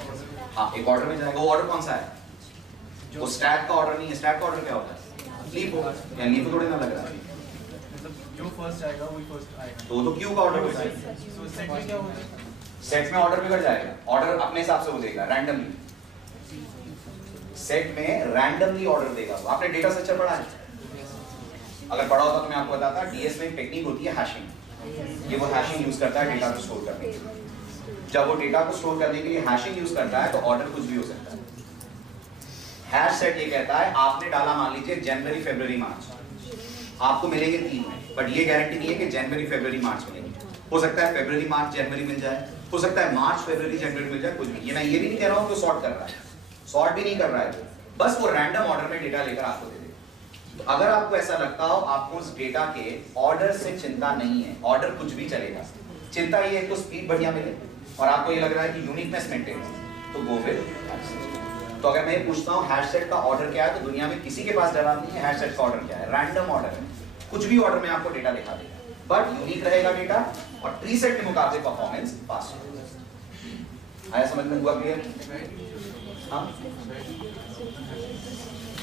हाँ एक ऑर्डर में जाएगा। वो ऑर्डर कौन सा है? वो स्टैक का ऑर्डर नहीं है। स्टैक का ऑर्डर क्या होता है? लीफ होगा, या लीफ थोड़ी ना लग रहा है, मतलब जो फर्स्ट आएगा वही फर्स्ट आएगा। तो वो तो क्यू का ऑर्डर होता है। तो सेट में क्या होता है? सेट में ऑर्डर बिगड़ जाएगा, ऑर्डर अपने हिसाब से वो देगा रैंडमली। सेट में रैंडमली ऑर्डर देगा। आपने डेटा स्ट्रक्चर पढ़ा है? अगर पढ़ा होता तो मैं आपको बताता। डीएस में एक टेक्निक होती है हैशिंग, ये वो हैशिंग यूज करता है डेटा को स्टोर करने के लिए। जब वो डेटा को स्टोर करने के लिए हैशिंग यूज करता है तो ऑर्डर कुछ भी हो सकता है। हैश सेट ये कहता है आपने डाला मान लीजिए जनवरी फरवरी मार्च, आपको मिलेंगे 3 महीने, बट ये गारंटी नहीं है कि जनवरी फरवरी मार्च मिलेंगे। हो सकता है फरवरी मार्च जनवरी मिल जाए, हो सकता है मार्च फरवरी जनवरी मिल जाए, कुछ भी। ये मैं ये भी नहीं कह रहा हूँ कि सॉर्ट कर रहा है, सॉर्ट भी नहीं कर रहा है, बस वो रैंडम ऑर्डर में डेटा लेकर आपको दे दे। तो अगर आपको ऐसा लगता हो आपको उस डेटा के ऑर्डर से चिंता नहीं है, ऑर्डर कुछ भी चलेगा, चिंता ये है तो स्पीड बढ़िया मिले और आपको ये लग रहा है कि यूनिकनेस मेंटेन है, तो गो विद। तो अगर मैं पूछता हूँ हैश सेट का ऑर्डर क्या है, तो दुनिया में किसी के पास जवाब नहीं है। हैश सेट का ऑर्डर क्या है? रैंडम ऑर्डर है, कुछ भी ऑर्डर में आपको डेटा दिखा देगा, बट यूनिक रहेगा डेटा और प्रीसेट के मुकाबले परफॉर्मेंस फास्ट होगा। आया समझ में? हुआ क्लियर? हाँ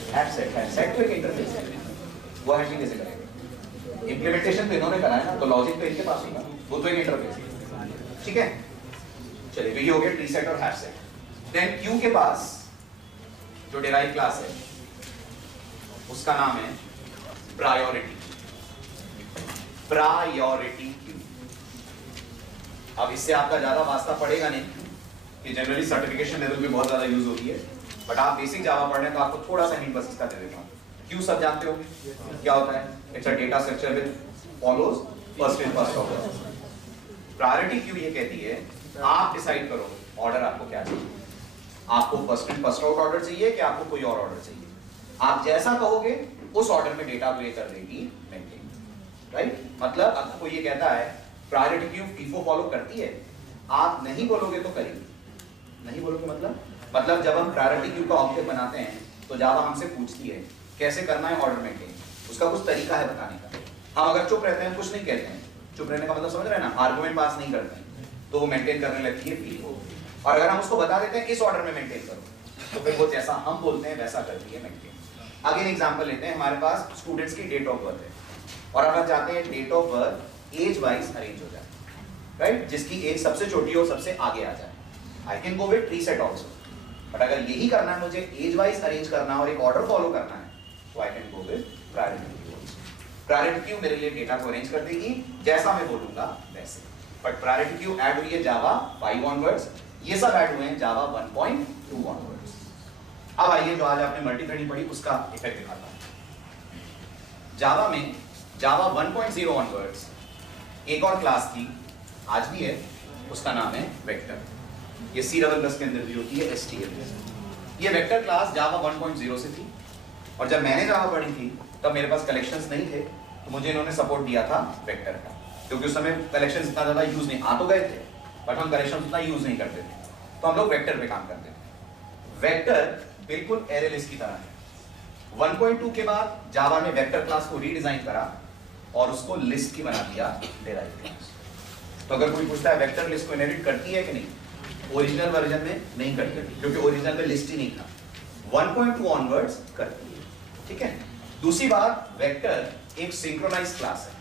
हैश सेट तो एक इंटरफेस है, वो हैशिंग कैसे करेगा? इंप्लीमेंटेशन तो इन्होंने करा है ना, तो लॉजिक तो इनके पास होगा, वो तो एक इंटरफेस है। ठीक है, चलिए तो ये हो गया प्रीसेट और हैश सेट। देन क्यू के पास जो डिराइव क्लास है उसका नाम है प्रायोरिटी। Priority queue. अब इससे आपका ज्यादा वास्ता पड़ेगा नहीं कि जनरली सर्टिफिकेशन लेवल पे बहुत ज्यादा यूज होती है, बट आप बेसिक जावा पढ़ रहे हैं तो आपको थोड़ा सा हिंट बस इसका दे देता हूं। क्यू सब जानते हो क्या होता है? It's a data structure with follows first in first out. Priority queue ये कहती है आप डिसाइड करो ऑर्डर आपको क्या चाहिए, आपको first in first out order चाहिए कि आपको कोई और ऑर्डर चाहिए। आप जैसा कहोगे उस ऑर्डर में डेटा प्ले कर देगी मेंटेन, राइट। मतलब आपको ये कहता है प्रायोरिटी क्यू फीफो फॉलो करती है, आप नहीं बोलोगे तो करेगी। नहीं बोलोगे मतलब जब हम प्रायोरिटी क्यू का ऑब्जेक्ट बनाते हैं तो जावा हमसे पूछती है कैसे करना है ऑर्डर मेंटेन, उसका कुछ तरीका है बताने का। हम अगर चुप रहते हैं कुछ नहीं कहते हैं, चुप रहने का मतलब समझ रहे हैं ना, आर्गुमेंट पास नहीं करते हैं, तो वो मेंटेन करने लगती है फीफो। और अगर हम उसको बता देते हैं इस ऑर्डर में मेंटेन करो, तो फिर वो जैसा हम बोलते हैं वैसा करती है मेंटेन। आगे एक एग्जांपल लेते हैं, हमारे पास स्टूडेंट्स की डेट ऑफ बर्थ है और अब हम चाहते हैं date of birth age wise arrange हो जाए, राइट, जिसकी एज सबसे छोटी हो सबसे आगे आ जाए। I can go with preset also, but अगर यही करना है मुझे एज वाइज अरेंज करना है और एक ऑर्डर फॉलो करना है तो I can go with priority queue. Priority queue मेरे लिए डेटा को अरेंज कर देगी जैसा मैं बोलूंगा वैसे, बट प्रायोरिटी क्यू ऐड हुई है जावा 5 ऑनवर्ड्स, ये सब ऐड हुए हैं जावा 1.2 ऑनवर्ड्स। अब आइए जो आज आपने मल्टी थ्रेडिंग पढ़ी उसका इफेक्ट दिखाता हूं। जावा में जावा 1.0 ऑनवर्ड्स एक और क्लास थी, आज भी है, उसका नाम है वेक्टर। ये C++ के अंदर भी होती है, STL। ये वेक्टर क्लास जावा 1.0 से थी, और जब मैंने जावा पढ़ी थी तब मेरे पास कलेक्शंस नहीं थे, तो मुझे इन्होंने सपोर्ट दिया था वेक्टर का, क्योंकि उस समय कलेक्शंस इतना ज़्यादा यूज़ नहीं, आ तो गए थे बट हम कलेक्शंस उतना यूज़ नहीं करते थे, तो हम लोग वेक्टर पे काम करते थे। वेक्टर बिल्कुल एरे लिस्ट की तरह है। 1.2 के बाद जावा ने वेक्टर क्लास को रीडिजाइन करा और उसको लिस्ट की बना दिया डेराइव क्लास। तो अगर कोई पूछता है वेक्टर लिस्ट को इनहेरिट करती है कि नहीं, ओरिजिनल वर्जन में नहीं करती, क्योंकि ओरिजिनल में लिस्ट ही नहीं था। 1.2 ऑनवर्ड्स करती है, ठीक है। दूसरी बात, वेक्टर एक सिंक्रोनाइज क्लास है।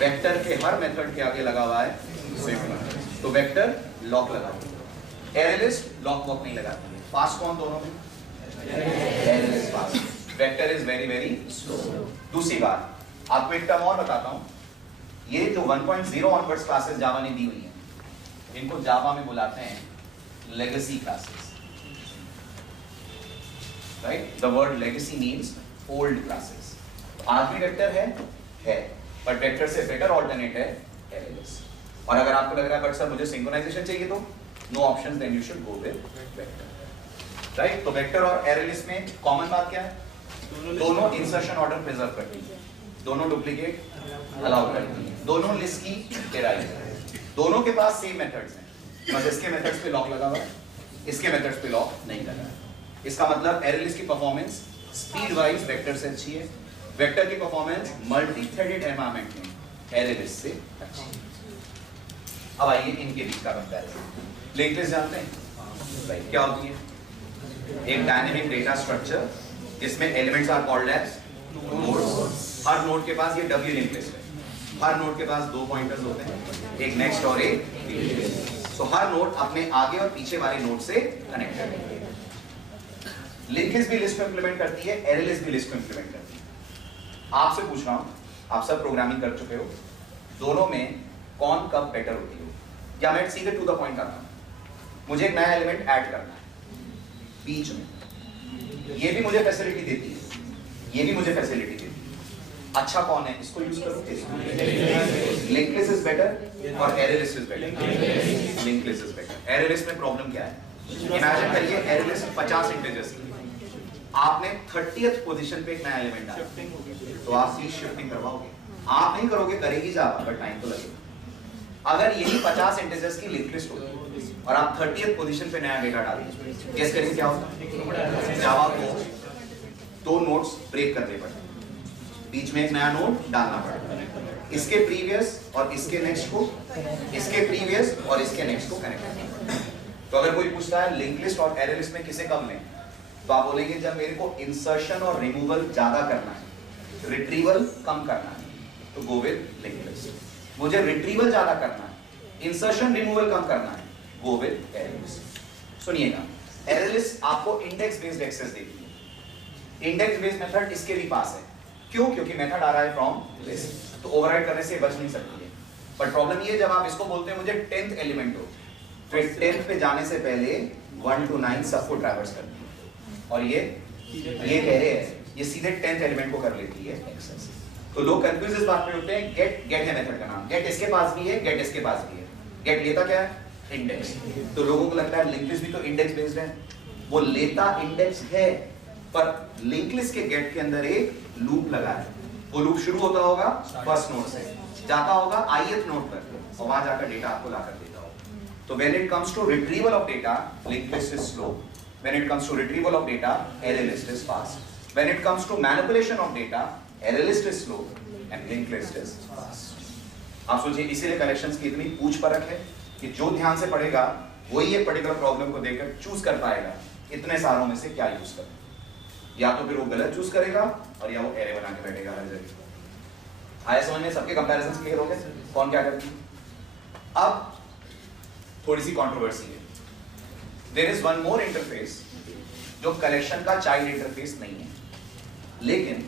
वेक्टर के हर मेथड के आगे लगा हुआ है सिंक्रोनाइज, तो वेक्टर लॉक लगा हुआ है। एरे लिस्ट लॉक वॉक नहीं लगाती है। पास कौन दोनों में? Array list pass. Vector is very very slow. दूसरी बात, आपको एक टर्म और बताता हूं, ये जो 1.0 ऑनवर्ड्स क्लासेस जावा ने दी हुई हैं, इनको जावा में बुलाते हैं legacy classes, right? The word legacy means old classes. आज भी वेक्टर है, बट वेक्टर से बेटर ऑल्टरनेट है एरे लिस्ट। और अगर आपको लग रहा है बट सर मुझे सिंक्रोनाइजेशन चाहिए, तो no options, then you should go with vector, right? तो वेक्टर और एरे लिस्ट में कॉमन बात क्या है? दोनों इंसर्शन ऑर्डर प्रिजर्व करती है, दोनों डुप्लीकेट अलाउ करती है, दोनों लिस्ट की डेराइव है, दोनों के पास सेम मेथड्स हैं, बस इसके मेथड्स पे लॉक लगा हुआ है, इसके मेथड्स पे लॉक नहीं लगा है। इसका मतलब एरे लिस्ट की परफॉर्मेंस स्पीड वाइज वेक्टर से अच्छी है, वेक्टर की परफॉर्मेंस मल्टी थ्रेडेड एनवायरनमेंट में एरे लिस्ट से अच्छी है। अब आइए इनके बीच का कंपैरिजन। लिंक लिस्ट जानते हैं? राइट, क्या होती है? एक डायनेमिक डेटा स्ट्रक्चर जिसमें elements are called as nodes. हर नोड के पास ये डब्ल्यू लिंक लिस्ट है, हर नोड के पास दो पॉइंटर्स होते हैं, एक नेक्स्ट और एक प्रीवियस। सो हर नोड अपने आगे और पीछे वाले नोड से कनेक्टेड है। लिंक लिस्ट भी लिस्ट को इंप्लीमेंट करती है, एरे लिस्ट भी लिस्ट को इंप्लीमेंट करती है। आपसे पूछ रहा हूं, आप सब प्रोग्रामिंग कर चुके हो, दोनों में कौन कब बेटर होती हो? या मैं सीधे टू द पॉइंट आता हूं, मुझे एक नया एलिमेंट ऐड करना है बीच में, ये भी मुझे फैसिलिटी देती है, ये भी मुझे फैसिलिटी देती है, अच्छा कौन है? इसको यूज करो। लिंक लिस्ट इज बेटर और array list is better? Link list is better. Array list में प्रॉब्लम क्या है? इमेजिन करिए एरे लिस्ट 50 इंटीजर्स की, आपने 30th पोजीशन पे एक नया एलिमेंट डाला, तो आप प्लीज शिफ्टिंग करवाओगे? आप नहीं करोगे, करेगी जावा, बट टाइम तो लगेगा। अगर यही 50 इंटीजर्स की लिंक लिस्ट होती और आप 30th पोजीशन पे नया डेटा डालिए, गेस करिए क्या होता? जावा को दो नोड्स ब्रेक करने पड़ते, बीच में एक नया नोड डालना पड़ता, इसके प्रीवियस और इसके नेक्स्ट को, इसके प्रीवियस और इसके नेक्स्ट को कनेक्ट करना पड़ता। तो अगर कोई पूछता है लिंक लिस्ट और एरे लिस्ट में किसे कम लें, तो आप बोलेंगे जब मेरे को इंसर्शन और रिमूवल ज्यादा करना है, रिट्रीवल कम करना है, तो गो विद लिंक लिस्ट। मुझे रिट्रीवल ज्यादा करना है, इंसर्शन रिमूवल कम करना है, गो विद एरे लिस्ट। सुनिएगा, एरे लिस्ट आपको इंडेक्स बेस्ड एक्सेस देती है। इंडेक्स बेस्ड मेथड इसके भी पास है, क्यों? क्योंकि मेथड आ रहा है फ्रॉम लिस्ट, तो ओवरराइड करने से बच नहीं सकती है। बट प्रॉब्लम ये, जब आप इसको बोलते हैं मुझे 10th एलिमेंट हो, फिर 10th पे जाने से पहले 1 to 9 सबको ट्रैवर्स करती है, और ये कह रहे हैं ये सीधे 10th एलिमेंट को कर लेती है एक्सेस। तो लोग कंफ्यूज इस बात में होते हैं, गेट है मेथड का नाम, गेट इसके पास भी है, गेट इसके पास भी है। गेट लेता क्या है? इंडेक्स। तो लोगों को लगता है लिंक लिस्ट भी तो इंडेक्स बेस्ड है, वो लेता इंडेक्स है, पर लिंक लिस्ट के गेट के अंदर एक लूप लगा है, वो लूप शुरू होता होगा फर्स्ट नोड से, जाता होगा ith नोड तक, और वहां जाकर डेटा आपको लाकर देता होगा। तो when it comes to retrieval of data, linked list is slow. When it comes to retrieval of data, array list is fast. When it comes to manipulation of data, array list is slow and linked list is fast. आप सोचिए, इसीलिए collections की इतनी पूछ परख है कि जो ध्यान से पढ़ेगा वही एक पर्टिकुलर प्रॉब्लम को देखकर चूज कर पाएगा इतने सारों में से क्या यूज करना। या तो फिर वो गलत चूज करेगा और या वो एरे बना के बैठेगा हर जगह। आया समझ में? सबके कंपैरिजंस क्लियर हो गए, कौन क्या करती है। अब थोड़ी सी कंट्रोवर्सी है। There is one more interface जो कलेक्शन का चाइल्ड इंटरफेस नहीं है, लेकिन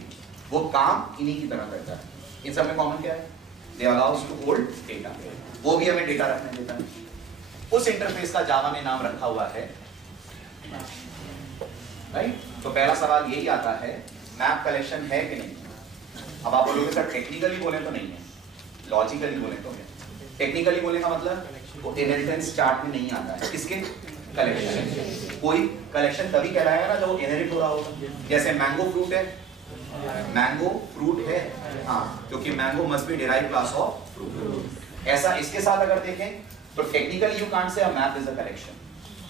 वो काम इन्हीं की तरह करता है। इन सब में कॉमन क्या है? दे अलाउस टू होल्ड डेटा, वो भी हमें डेटा रखने देता है। उस इंटरफेस का जावा में नाम रखा हुआ है राइट? तो पहला सवाल यही आता है, मैप कलेक्शन है कि नहीं? अब आप बोलोगे सर टेक्निकली बोले तो नहीं है, लॉजिकली बोले तो है। टेक्निकली बोले का मतलब वो इनहेरिटेंस चार्ट में नहीं आता है। किसके? कलेक्शन। कोई कलेक्शन तभी कहलाएगा ना जब वो इनहेरिट हो रहा होगा। जैसे मैंगो फ्रूट है, मैंगो फ्रूट है, हाँ, क्योंकि mango must be derived class of fruit. ऐसा इसके साथ अगर देखें तो technically you can't say a map is a collection,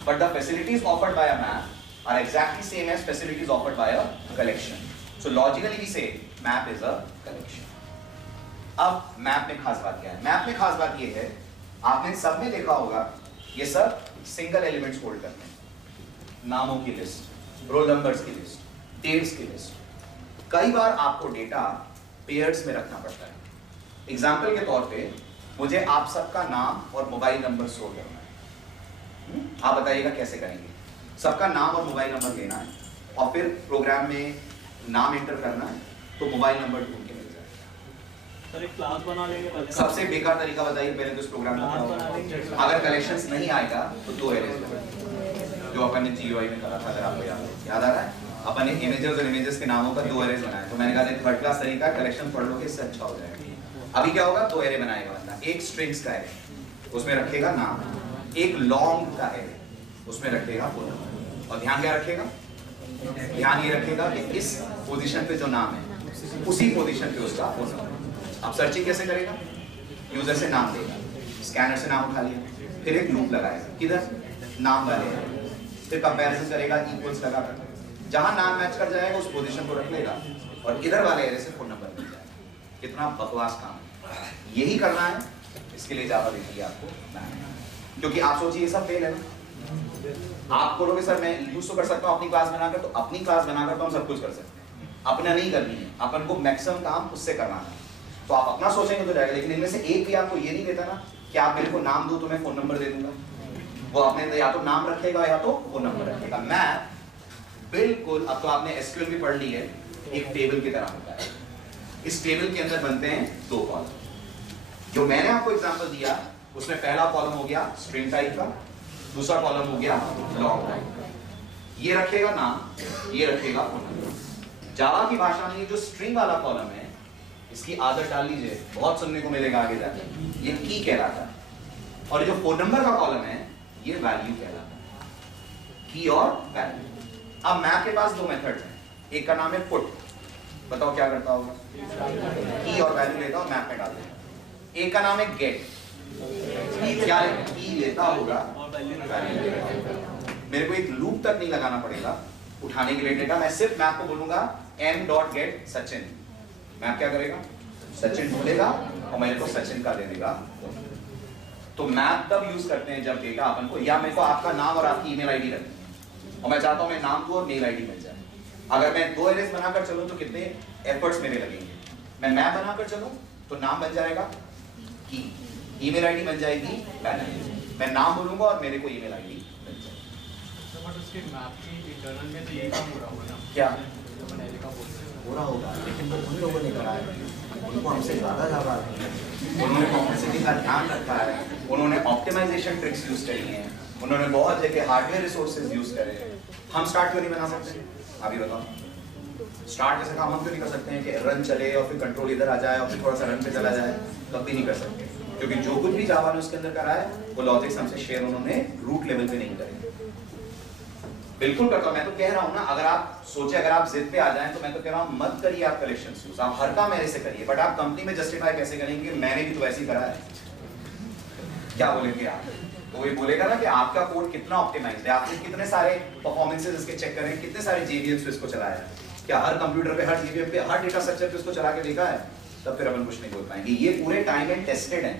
but the facilities offered by a map are exactly same as facilities offered by a collection. So logically we say map is a collection. अब map में खास बात क्या है? Map में खास बात ये है, आपने सब में देखा होगा ये सब सिंगल एलिमेंट्स होल्ड करते हैं, नामों की लिस्ट, रोल नंबर्स की लिस्ट, डेट्स की लिस्ट। कई बार आपको डेटा पेयर्स में रखना पड़ता है। एग्जाम्पल के तौर पे मुझे आप सबका नाम और मोबाइल नंबर स्टोर करना है। आप बताइएगा कैसे करेंगे? सबका नाम और मोबाइल नंबर लेना है और फिर प्रोग्राम में नाम एंटर करना है तो मोबाइल नंबर ढूंढ के मिल जाएगा। सर एक क्लास बना लेंगे पहले। सबसे बेकार तरीका बताइए, पहले तो इस प्रोग्राम में अगर कलेक्शंस नहीं आएगा तो 2 एरेज जो अपन ने GUI में करा था, अगर आपको याद आ रहा है, अपन ने इमेजेस और इमेजेस के नामों का 2 एरेज बनाया। तो मैंने कहा थर्ड क्लास तरीका, कलेक्शन पढ़ लोगे इससे अच्छा हो जाएगा। अभी क्या होगा? 2 एरे बनाएगा बंदा, एक स्ट्रिंग्स का एरे उसमें रखेगा नाम, एक लॉन्ग का एरे उसमें रखेगा फोन नंबर। और ध्यान क्या रखेगा? ध्यान ये रखेगा कि इस पोजीशन पे जो नाम है उसी पोजीशन पे उसका फोन नंबर। अब सर्चिंग कैसे करेगा? यूजर से नाम देगा, स्कैनर से नाम उठा लिया, फिर एक लूप लगाएगा किधर? नाम वाले, फिर कंपैरिजन करेगा, इक्वल्स लगाकर जहां नाम मैच कर जाएगा उस पोजीशन को रख लेगा और इधर वाले एरे से फोन नंबर मिल जाएगा। कितना बकवास काम है! यही करना है, इसके लिए जावा देती है आपको। क्योंकि आप सोचिए ये सब फेल है ना। आप बोलोगे सर मैं यूज तो कर सकता हूँ अपनी क्लास बनाकर, तो अपनी क्लास बनाकर तो हम सब कुछ कर सकते हैं, अपना नहीं करनी है, अपन को मैक्सिमम काम उससे करना है। तो आप अपना सोचेंगे तो जाएगा, लेकिन इनमें से एक भी आपको ये नहीं देता ना कि आप मेरे को नाम दो तो मैं फोन नंबर दे दूंगा। वो आपने या तो नाम रखेगा या तो फोन नंबर रखेगा। मैप बिल्कुल, अब तो आपने SQL भी पढ़ ली है, एक टेबल की तरह होता है। इस टेबल के अंदर बनते हैं 2 कॉलम। जो मैंने आपको एग्जांपल दिया उसमें पहला कॉलम हो गया स्ट्रिंग टाइप का, दूसरा कॉलम हो गया लॉन्ग टाइप का। ये रखेगा नाम, ये रखेगा फोन नंबर। जावा की भाषा में ये जो स्ट्रिंग वाला कॉलम है इसकी आदत डाल लीजिए, बहुत सुनने को मिलेगा आगे जाके, ये की कहलाता है। और जो फोन नंबर का कॉलम है ये वैल्यू कहलाता है, की और वैल्यू। अब मैप के पास 2 मेथड्स हैं, एक का नाम है पुट, बताओ क्या करता होगा? की और वैल्यू लेता और मैप में डाल देता। एक का नाम है गेट, क्या की लेता होगा और वैल्यू लेता होगा। मेरे को एक लूप तक नहीं लगाना पड़ेगा उठाने के लिए डेटा, मैं सिर्फ मैप को बोलूंगा m.get सचिन। मैप क्या करेगा? सचिन ढूंढेगा और मेरे को सचिन का दे देगा। तो मैप तब यूज करते हैं जब डेटा अपन को, या मेरे को आपका नाम और आपकी ईमेल आईडी रखनी है और मैं चाहता हूं मैं नाम दूं और मेल आईडी मिल जाए। अगर मैं 2 एरेज बनाकर चलूं तो कितने एफर्ट्स मेरे लगेंगे? मैं मैप बनाकर चलूं तो नाम बन जाएगा की, ईमेल आईडी बन जाएगी वैल्यू, मैं नाम बोलूंगा और मेरे को ईमेल आईडी मिल जाएगी। बट उसके मैप की इंटरनल में तो यही काम हो रहा होगा ना? क्या जो बनाने का बोलते हैं हो रहा होगा, लेकिन वो उन लोगों ने करा है, उनको हमसे ज़्यादा जावा है, उन्होंने कॉम्प्लेक्सिटी का ध्यान रखा है, उन्होंने ऑप्टिमाइजेशन ट्रिक्स यूज करी हैं, उन्होंने बहुत जगह हार्डवेयर रिसोर्सेज यूज करे हैं। हम स्टार्ट क्यों नहीं बना सकते? अभी बताओ, स्टार्ट जैसे काम हम क्यों नहीं कर सकते हैं कि रन चले और फिर कंट्रोल इधर आ जाए और फिर थोड़ा सा रन पे चला जाए? कभी नहीं कर सकते, क्योंकि जो कुछ भी जावा ने उसके अंदर करा है वो लॉजिक्स हमसे शेयर उन्होंने रूट लेवल पे नहीं करे। बिल्कुल करता हूं, मैं तो कह रहा हूं ना, अगर आप सोचे, अगर आप जिद पे आ जाएं तो मैं तो कह रहा हूं मत करिए आप कलेक्शंस यूज, आप हर काम मेरे से करिए, बट आप कंपनी में जस्टिफाई कैसे करेंगे? मैंने भी तो ऐसे ही करा है। क्या बोलेंगे आप? तो वही बोलेगा ना कि आपका कोड कितना ऑप्टिमाइज्ड है, आपने कितने सारे परफॉर्मेंसेस इसके चेक करें, कितने सारे JVMs पे इसको चलाया है, क्या हर कंप्यूटर पे, हर JVM पे, हर डेटा स्ट्रक्चर पे इसको चला के देखा है? तब फिर अपन कुछ नहीं बोल पाएंगे। ये पूरे टाइम एंड टेस्टेड हैं,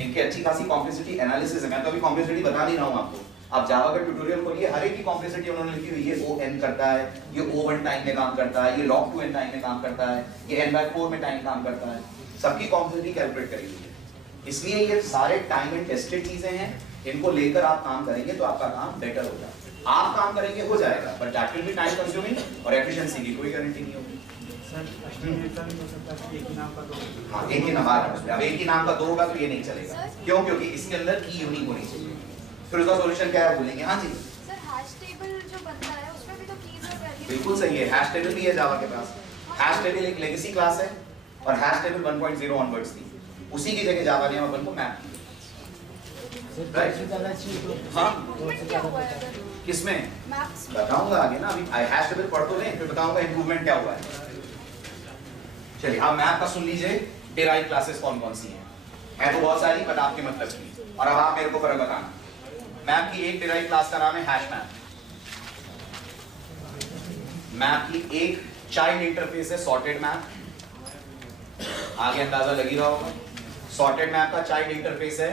इनकी अच्छी खासी कॉम्प्लेक्सिटी एनालिसिस है। मैं तो अभी कॉम्प्लेक्सिटी बता नहीं रहा हूं आपको, आप जावा का ट्यूटोरियल खोलिए, हर एक की कॉम्प्लेक्सिटी उन्होंने लिखी हुई है। O(n) करता है, ये O(1) टाइम में काम करता है, ये log(2n) टाइम में काम करता है, ये n/4 में टाइम काम करता है, सबकी कॉम्प्लेक्सिटी कैलकुलेट करी हुई है। इसलिए ये सारे टाइम एंड टेस्टेड चीजें हैं, इनको लेकर आप काम करेंगे तो आपका काम बेटर होगा। आप काम करेंगे हो जाएगा, but that will be time consuming और एफिशिएंसी की कोई गारंटी नहीं होगी। हाँ, एक ही नाम अब एक ही नाम का 2 होगा तो ये नहीं चलेगा। क्यों? क्योंकि इसके अंदर की यूनिक होनी चाहिए। फिर उसका सॉल्यूशन क्या है बोलेंगे? हाँ जी सर, हैश टेबल जो बनता है उसमें भी तो कीज और बिल्कुल सही है, हैश टेबल भी है जावा के पास। हैश टेबल एक लेगेसी क्लास है और हैश टेबल 1.0 ऑनवर्ड्स थी, उसी की जगह जावा ने अपन को मैप किया। हाँ किसमें बताऊंगा आगे ना, अभी हैश टेबल पढ़ तो लें फिर बताऊंगा इंप्रूवमेंट क्या हुआ है। चलिए अब मैप का सुन लीजिए, डिराइव क्लासेस कौन कौन सी हैं। तो बहुत सारी बट आपके मतलब की, और अब आप मेरे को फर्क बताना। मैप की एक डिराइव क्लास का नाम है हैश मैप। मैप की एक चाइल्ड इंटरफेस है सॉर्टेड मैप, आगे अंदाजा लगी रहा होगा। सॉर्टेड मैप का चाइल्ड इंटरफेस है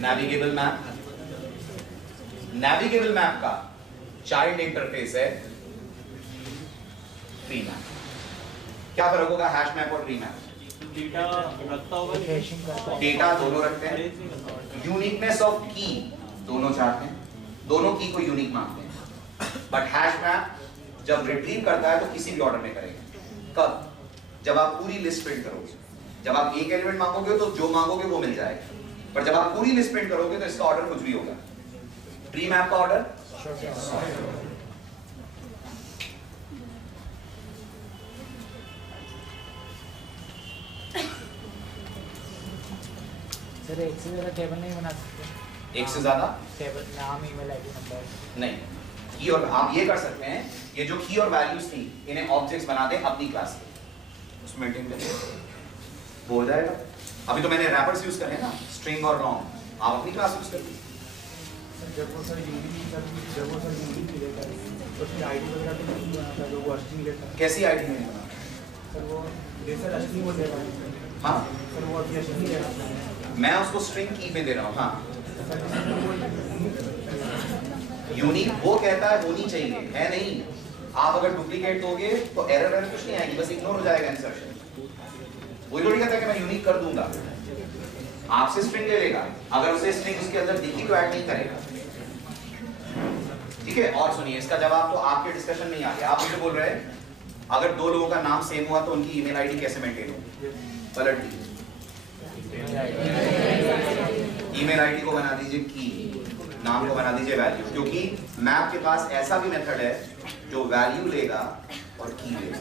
नेविगेबल मैप। नेविगेबल मैप का चाइल्ड इंटरफेस है ट्री मैप। क्या फर्क होगा हैश मैप और ट्री मैप? डेटा रखता होगा, डेटा दोनों रखते हैं, यूनिकनेस ऑफ की दोनों चाहते हैं, दोनों की को यूनिक मानते हैं। बट हैश मैप जब रिट्रीव करता है तो किसी भी ऑर्डर में करेगा। कब? जब आप पूरी लिस्ट प्रिंट करोगे। जब आप एक एलिमेंट मांगोगे तो जो मांगोगे वो मिल जाएगा, पर जब आप पूरी लिस्ट प्रिंट करोगे तो इसका ऑर्डर कुछ भी होगा। ट्री मैप का ऑर्डर सर एक से ज़्यादा टेबल नहीं बना सकते? एक से ज्यादा टेबल नाम, ईमेल आईडी, नंबर नहीं। की और आप ये कर सकते हैं, ये जो की और वैल्यूज थी इन्हें ऑब्जेक्ट्स बना दें अपनी क्लास के, उसमें मेंटेन करें, वो हो जाएगा। अभी तो मैंने रैपर्स यूज करे ना, स्ट्रिंग और लॉन्ग, आप अपनी क्लास यूज कर लीजिए। जब वो सर यूनिक लेता है तो उसकी आईडी वगैरह तो नहीं बनाता, जो वो स्ट्रिंग लेता है। कैसी आईडी नहीं बना? सर वो जैसे स्ट्रिंग वो देगा, हाँ सर वो अपनी स्ट्रिंग ले रहा है, मैं उसको स्ट्रिंग की में दे रहा हूँ। हाँ यूनिक वो कहता है होनी चाहिए, है नहीं। आप अगर डुप्लीकेट दोगे तो एरर कुछ नहीं आएगी, बस इग्नोर हो जाएगा इंसर्शन। वही थोड़ी कहता है कि मैं यूनिक कर दूंगा, आपसे स्ट्रिंग ले लेगा, अगर उसे स्ट्रिंग उसके अंदर दिखी तो ऐड नहीं करेगा। ठीक है, और सुनिए इसका जवाब तो आपके डिस्कशन में ही आ गया। आप मुझे बोल रहे हैं अगर दो लोगों का नाम सेम हुआ तो उनकी ईमेल आईडी कैसे मेंटेन होगी? पलट दीजिए, ईमेल आईडी को बना दीजिए की, नाम को बना दीजिए वैल्यू, क्योंकि मैप के पास ऐसा भी मेथड है जो वैल्यू लेगा और की लेगा।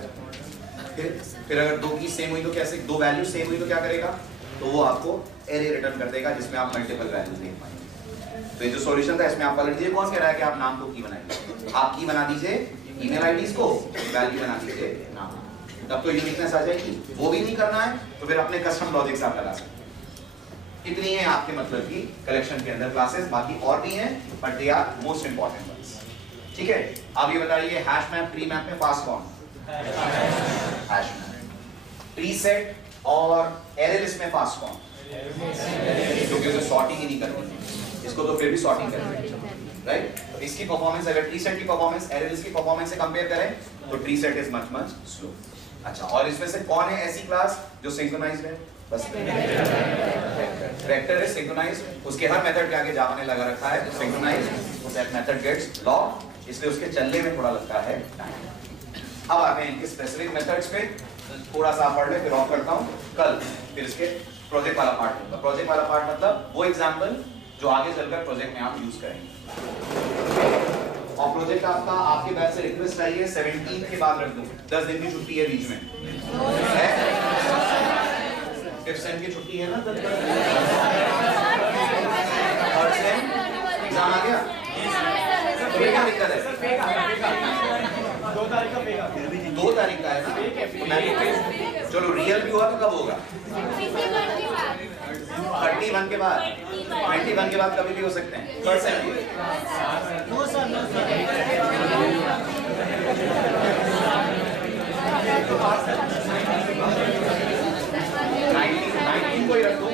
फिर अगर दो की सेम हुई तो कैसे, दो वैल्यू सेम हुई तो क्या करेगा? तो वो आपको एरे रिटर्न कर देगा जिसमें आप मल्टीपल वैल्यूज देख पाएंगे। तो ये जो सॉल्यूशन था इसमें आप पलट दीजिए। कौन कह रहा है कि आप नाम को की बनाइए? आप की बना दीजिए ईमेल आईडीज को, वैल्यू बना दीजिए नाम, तब तो यूनिकनेस आ जाएगी। वो भी नहीं करना है तो फिर अपने कस्टम लॉजिक्स आप लगा सकते हैं। इतनी है आपके मतलब की कलेक्शन के अंदर क्लासेस, बाकी और भी हैं but they are most important ones. ठीक है, अब ये बताइए हैश मैप ट्री मैप में फास्ट कौन? Hash map. ट्री सेट और एरे लिस्ट में फास्ट कौन? क्योंकि उसे सॉर्टिंग ही नहीं करनी, इसको तो फिर भी सॉर्टिंग करनी है, राइट। इसकी परफॉर्मेंस अगर ट्री सेट की परफॉर्मेंस एरे लिस्ट की परफॉर्मेंस से कंपेयर करें तो tree set is much slow. अच्छा, और इसमें से कौन है ऐसी क्लास जो सिंक्रोनाइज्ड है? बस वेक्टर है सिंक्रोनाइज्ड, उसके हर मेथड के आगे जावा ने लगा रखा है synchronized, that method gets log, इसलिए उसके चलने में थोड़ा लगता है टाइम। अब आते हैं इनके स्पेसिफिक मेथड्स पे, थोड़ा सा पढ़ ले फिर ऑफ करता हूँ कल, फिर इसके प्रोजेक्ट वाला पार्ट होगा। प्रोजेक्ट वाला पार्ट मतलब वो एग्जांपल जो आगे चलकर प्रोजेक्ट में आप यूज करेंगे। और प्रोजेक्ट आपका आपके बैच से रिक्वेस्ट आई है 17 के बाद रख दूं, 10 दिन की छुट्टी है बीच में, फिफ्थ सेम की छुट्टी है ना, थर्ड सेम एग्जाम आ गया, तो क्या दिक्कत है? 2 तारीख का पेगा, 2 तारीख का है ना, चलो रियल भी हुआ तो कब होगा? 31 के बाद, 21 के बाद कभी भी हो सकते हैं। Third same no sir, no sir. 19 को ही रख दो।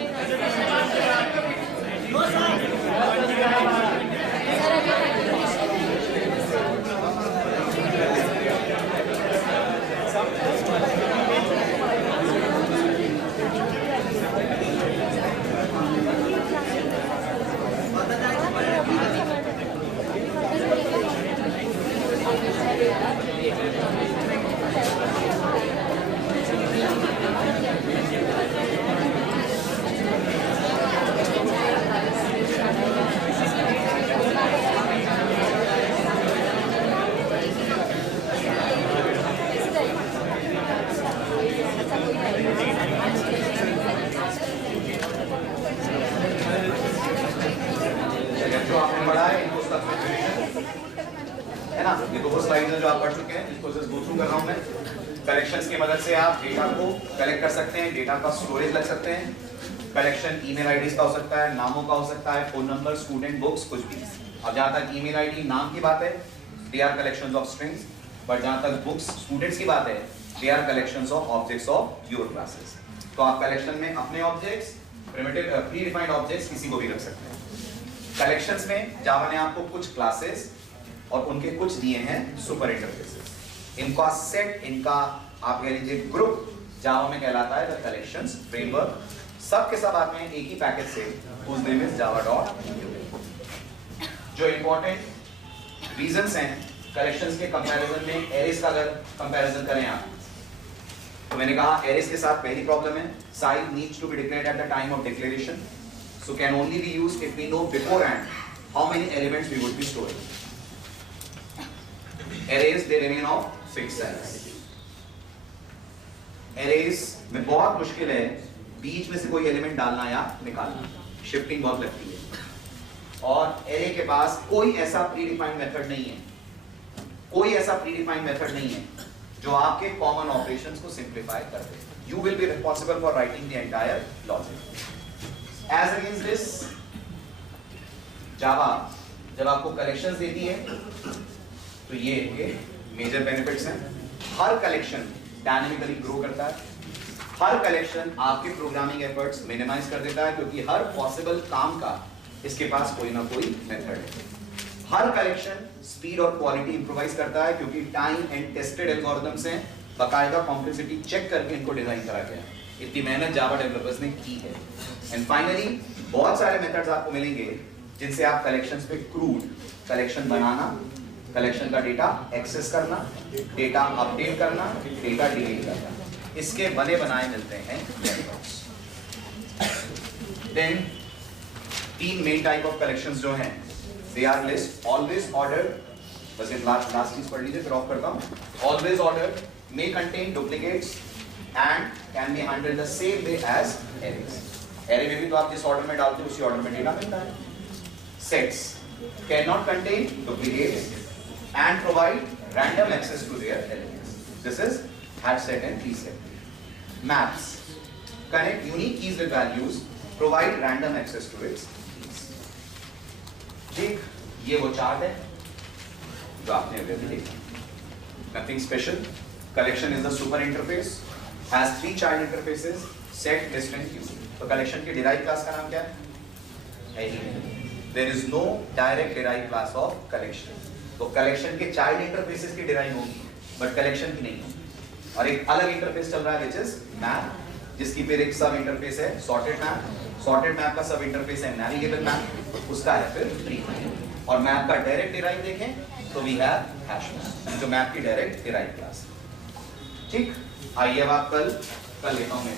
No sir. पढ़ा है इनको उसका है ना, ये तो वो स्लाइड्स हैं जो आप पढ़ चुके हैं, इसको जस्ट गो थ्रू कर रहा हूं मैं। कलेक्शंस की मदद से आप डेटा को कलेक्ट कर सकते हैं, डेटा का स्टोरेज लग सकते हैं। कलेक्शन ईमेल आईडीज का हो सकता है, नामों का हो सकता है, फोन नंबर, स्टूडेंट, बुक्स, कुछ भी। अब जहां तक ईमेल आईडी नाम की बात है, they are collections of strings, but जहां तक बुक्स स्टूडेंट्स की बात है, they are collections of objects of your classes. तो आप कलेक्शन में अपने objects, primitive predefined objects किसी को भी रख सकते हैं। कलेक्शंस में जावा ने आपको कुछ क्लासेस और उनके दिए दिए हैं सुपर इंटरफेसेस। इनका सेट, इनका आप कह लीजिए ग्रुप जावा में कहलाता है द कलेक्शंस फ्रेमवर्क। सब के सब आते हैं एक ही पैकेज से, whose name is java.ua। जो इंपॉर्टेंट रीजंस हैं कलेक्शंस के कंपैरिजन में, एरेस का अगर कंपैरिजन करें आप, तो मैंने कहा एरेस के साथ पहली प्रॉब्लम है, size needs to be declared at the time of declaration, so can only be used if we know beforehand how many elements we would be storing. Arrays they remain of fixed size. Arrays में बहुत मुश्किल है बीच में से कोई element डालना या निकालना, शिफ्टिंग बहुत लगती है। और एरे के पास कोई ऐसा प्री डिफाइंड मेथड नहीं है, कोई ऐसा प्री डिफाइंड मेथड नहीं है जो आपके कॉमन ऑपरेशंस को सिंप्लीफाई कर दे। You will be responsible for writing the entire logic. As against this, Java जब आपको कलेक्शंस देती है तो ये मेजर बेनिफिट्स हैं। हर कलेक्शन डायनामिकली ग्रो करता है, हर कलेक्शन आपके प्रोग्रामिंग एफर्ट्स मिनिमाइज कर देता है, क्योंकि हर पॉसिबल काम का इसके पास कोई ना कोई मेथड है। हर कलेक्शन स्पीड और क्वालिटी इंप्रोवाइज करता है, क्योंकि टाइम एंड टेस्टेड एल्गोरिथम्स हैं, बाकायदा कॉम्प्लेक्सिटी चेक करके इनको डिजाइन करा गया है। इतनी मेहनत जावा डेवलपर्स ने की है। एंड फाइनली बहुत सारे मेथड्स आपको मिलेंगे जिनसे आप कलेक्शंस पे क्रूड कलेक्शन बनाना, कलेक्शन का डेटा एक्सेस करना, डेटा अपडेट करना, डेटा डिलीट करना, इसके बने बनाए मिलते हैं मेथड्स। देन तीन मेन टाइप ऑफ कलेक्शंस जो हैं, they are list, always ordered, बस ये लास्ट चीज पढ़ लीजिए फिर ऑफ करता हूं। Always ordered may contain duplicates and can be handled the same way as arrays. Array में भी तो आप जिस ऑर्डर में डालते हो उसी ऑर्डर में डेटा मिलता है। Sets cannot contain duplicates and provide random access to their elements. This is hat set and key set. Maps connect unique keys with values, provide random access to its keys. ठीक, ये वो chart है जो आपने अभी देखा। Nothing special. Collection is the super interface, has three child interfaces, set, list and queue. तो collection की derived class का नाम क्या है ही नहीं। There is no direct derived class of collection. तो collection के child interfaces की derived होगी, but collection की नहीं होगी। और एक अलग interface चल रहा है which is map, जिसकी फिर एक सब interface है sorted map, sorted map का सब interface है navigable map, उसका है फिर tree। और map का direct derived देखें तो we have hash map, जो map की direct derived class। ठीक, आइए अब आप कल लेता हूँ मैं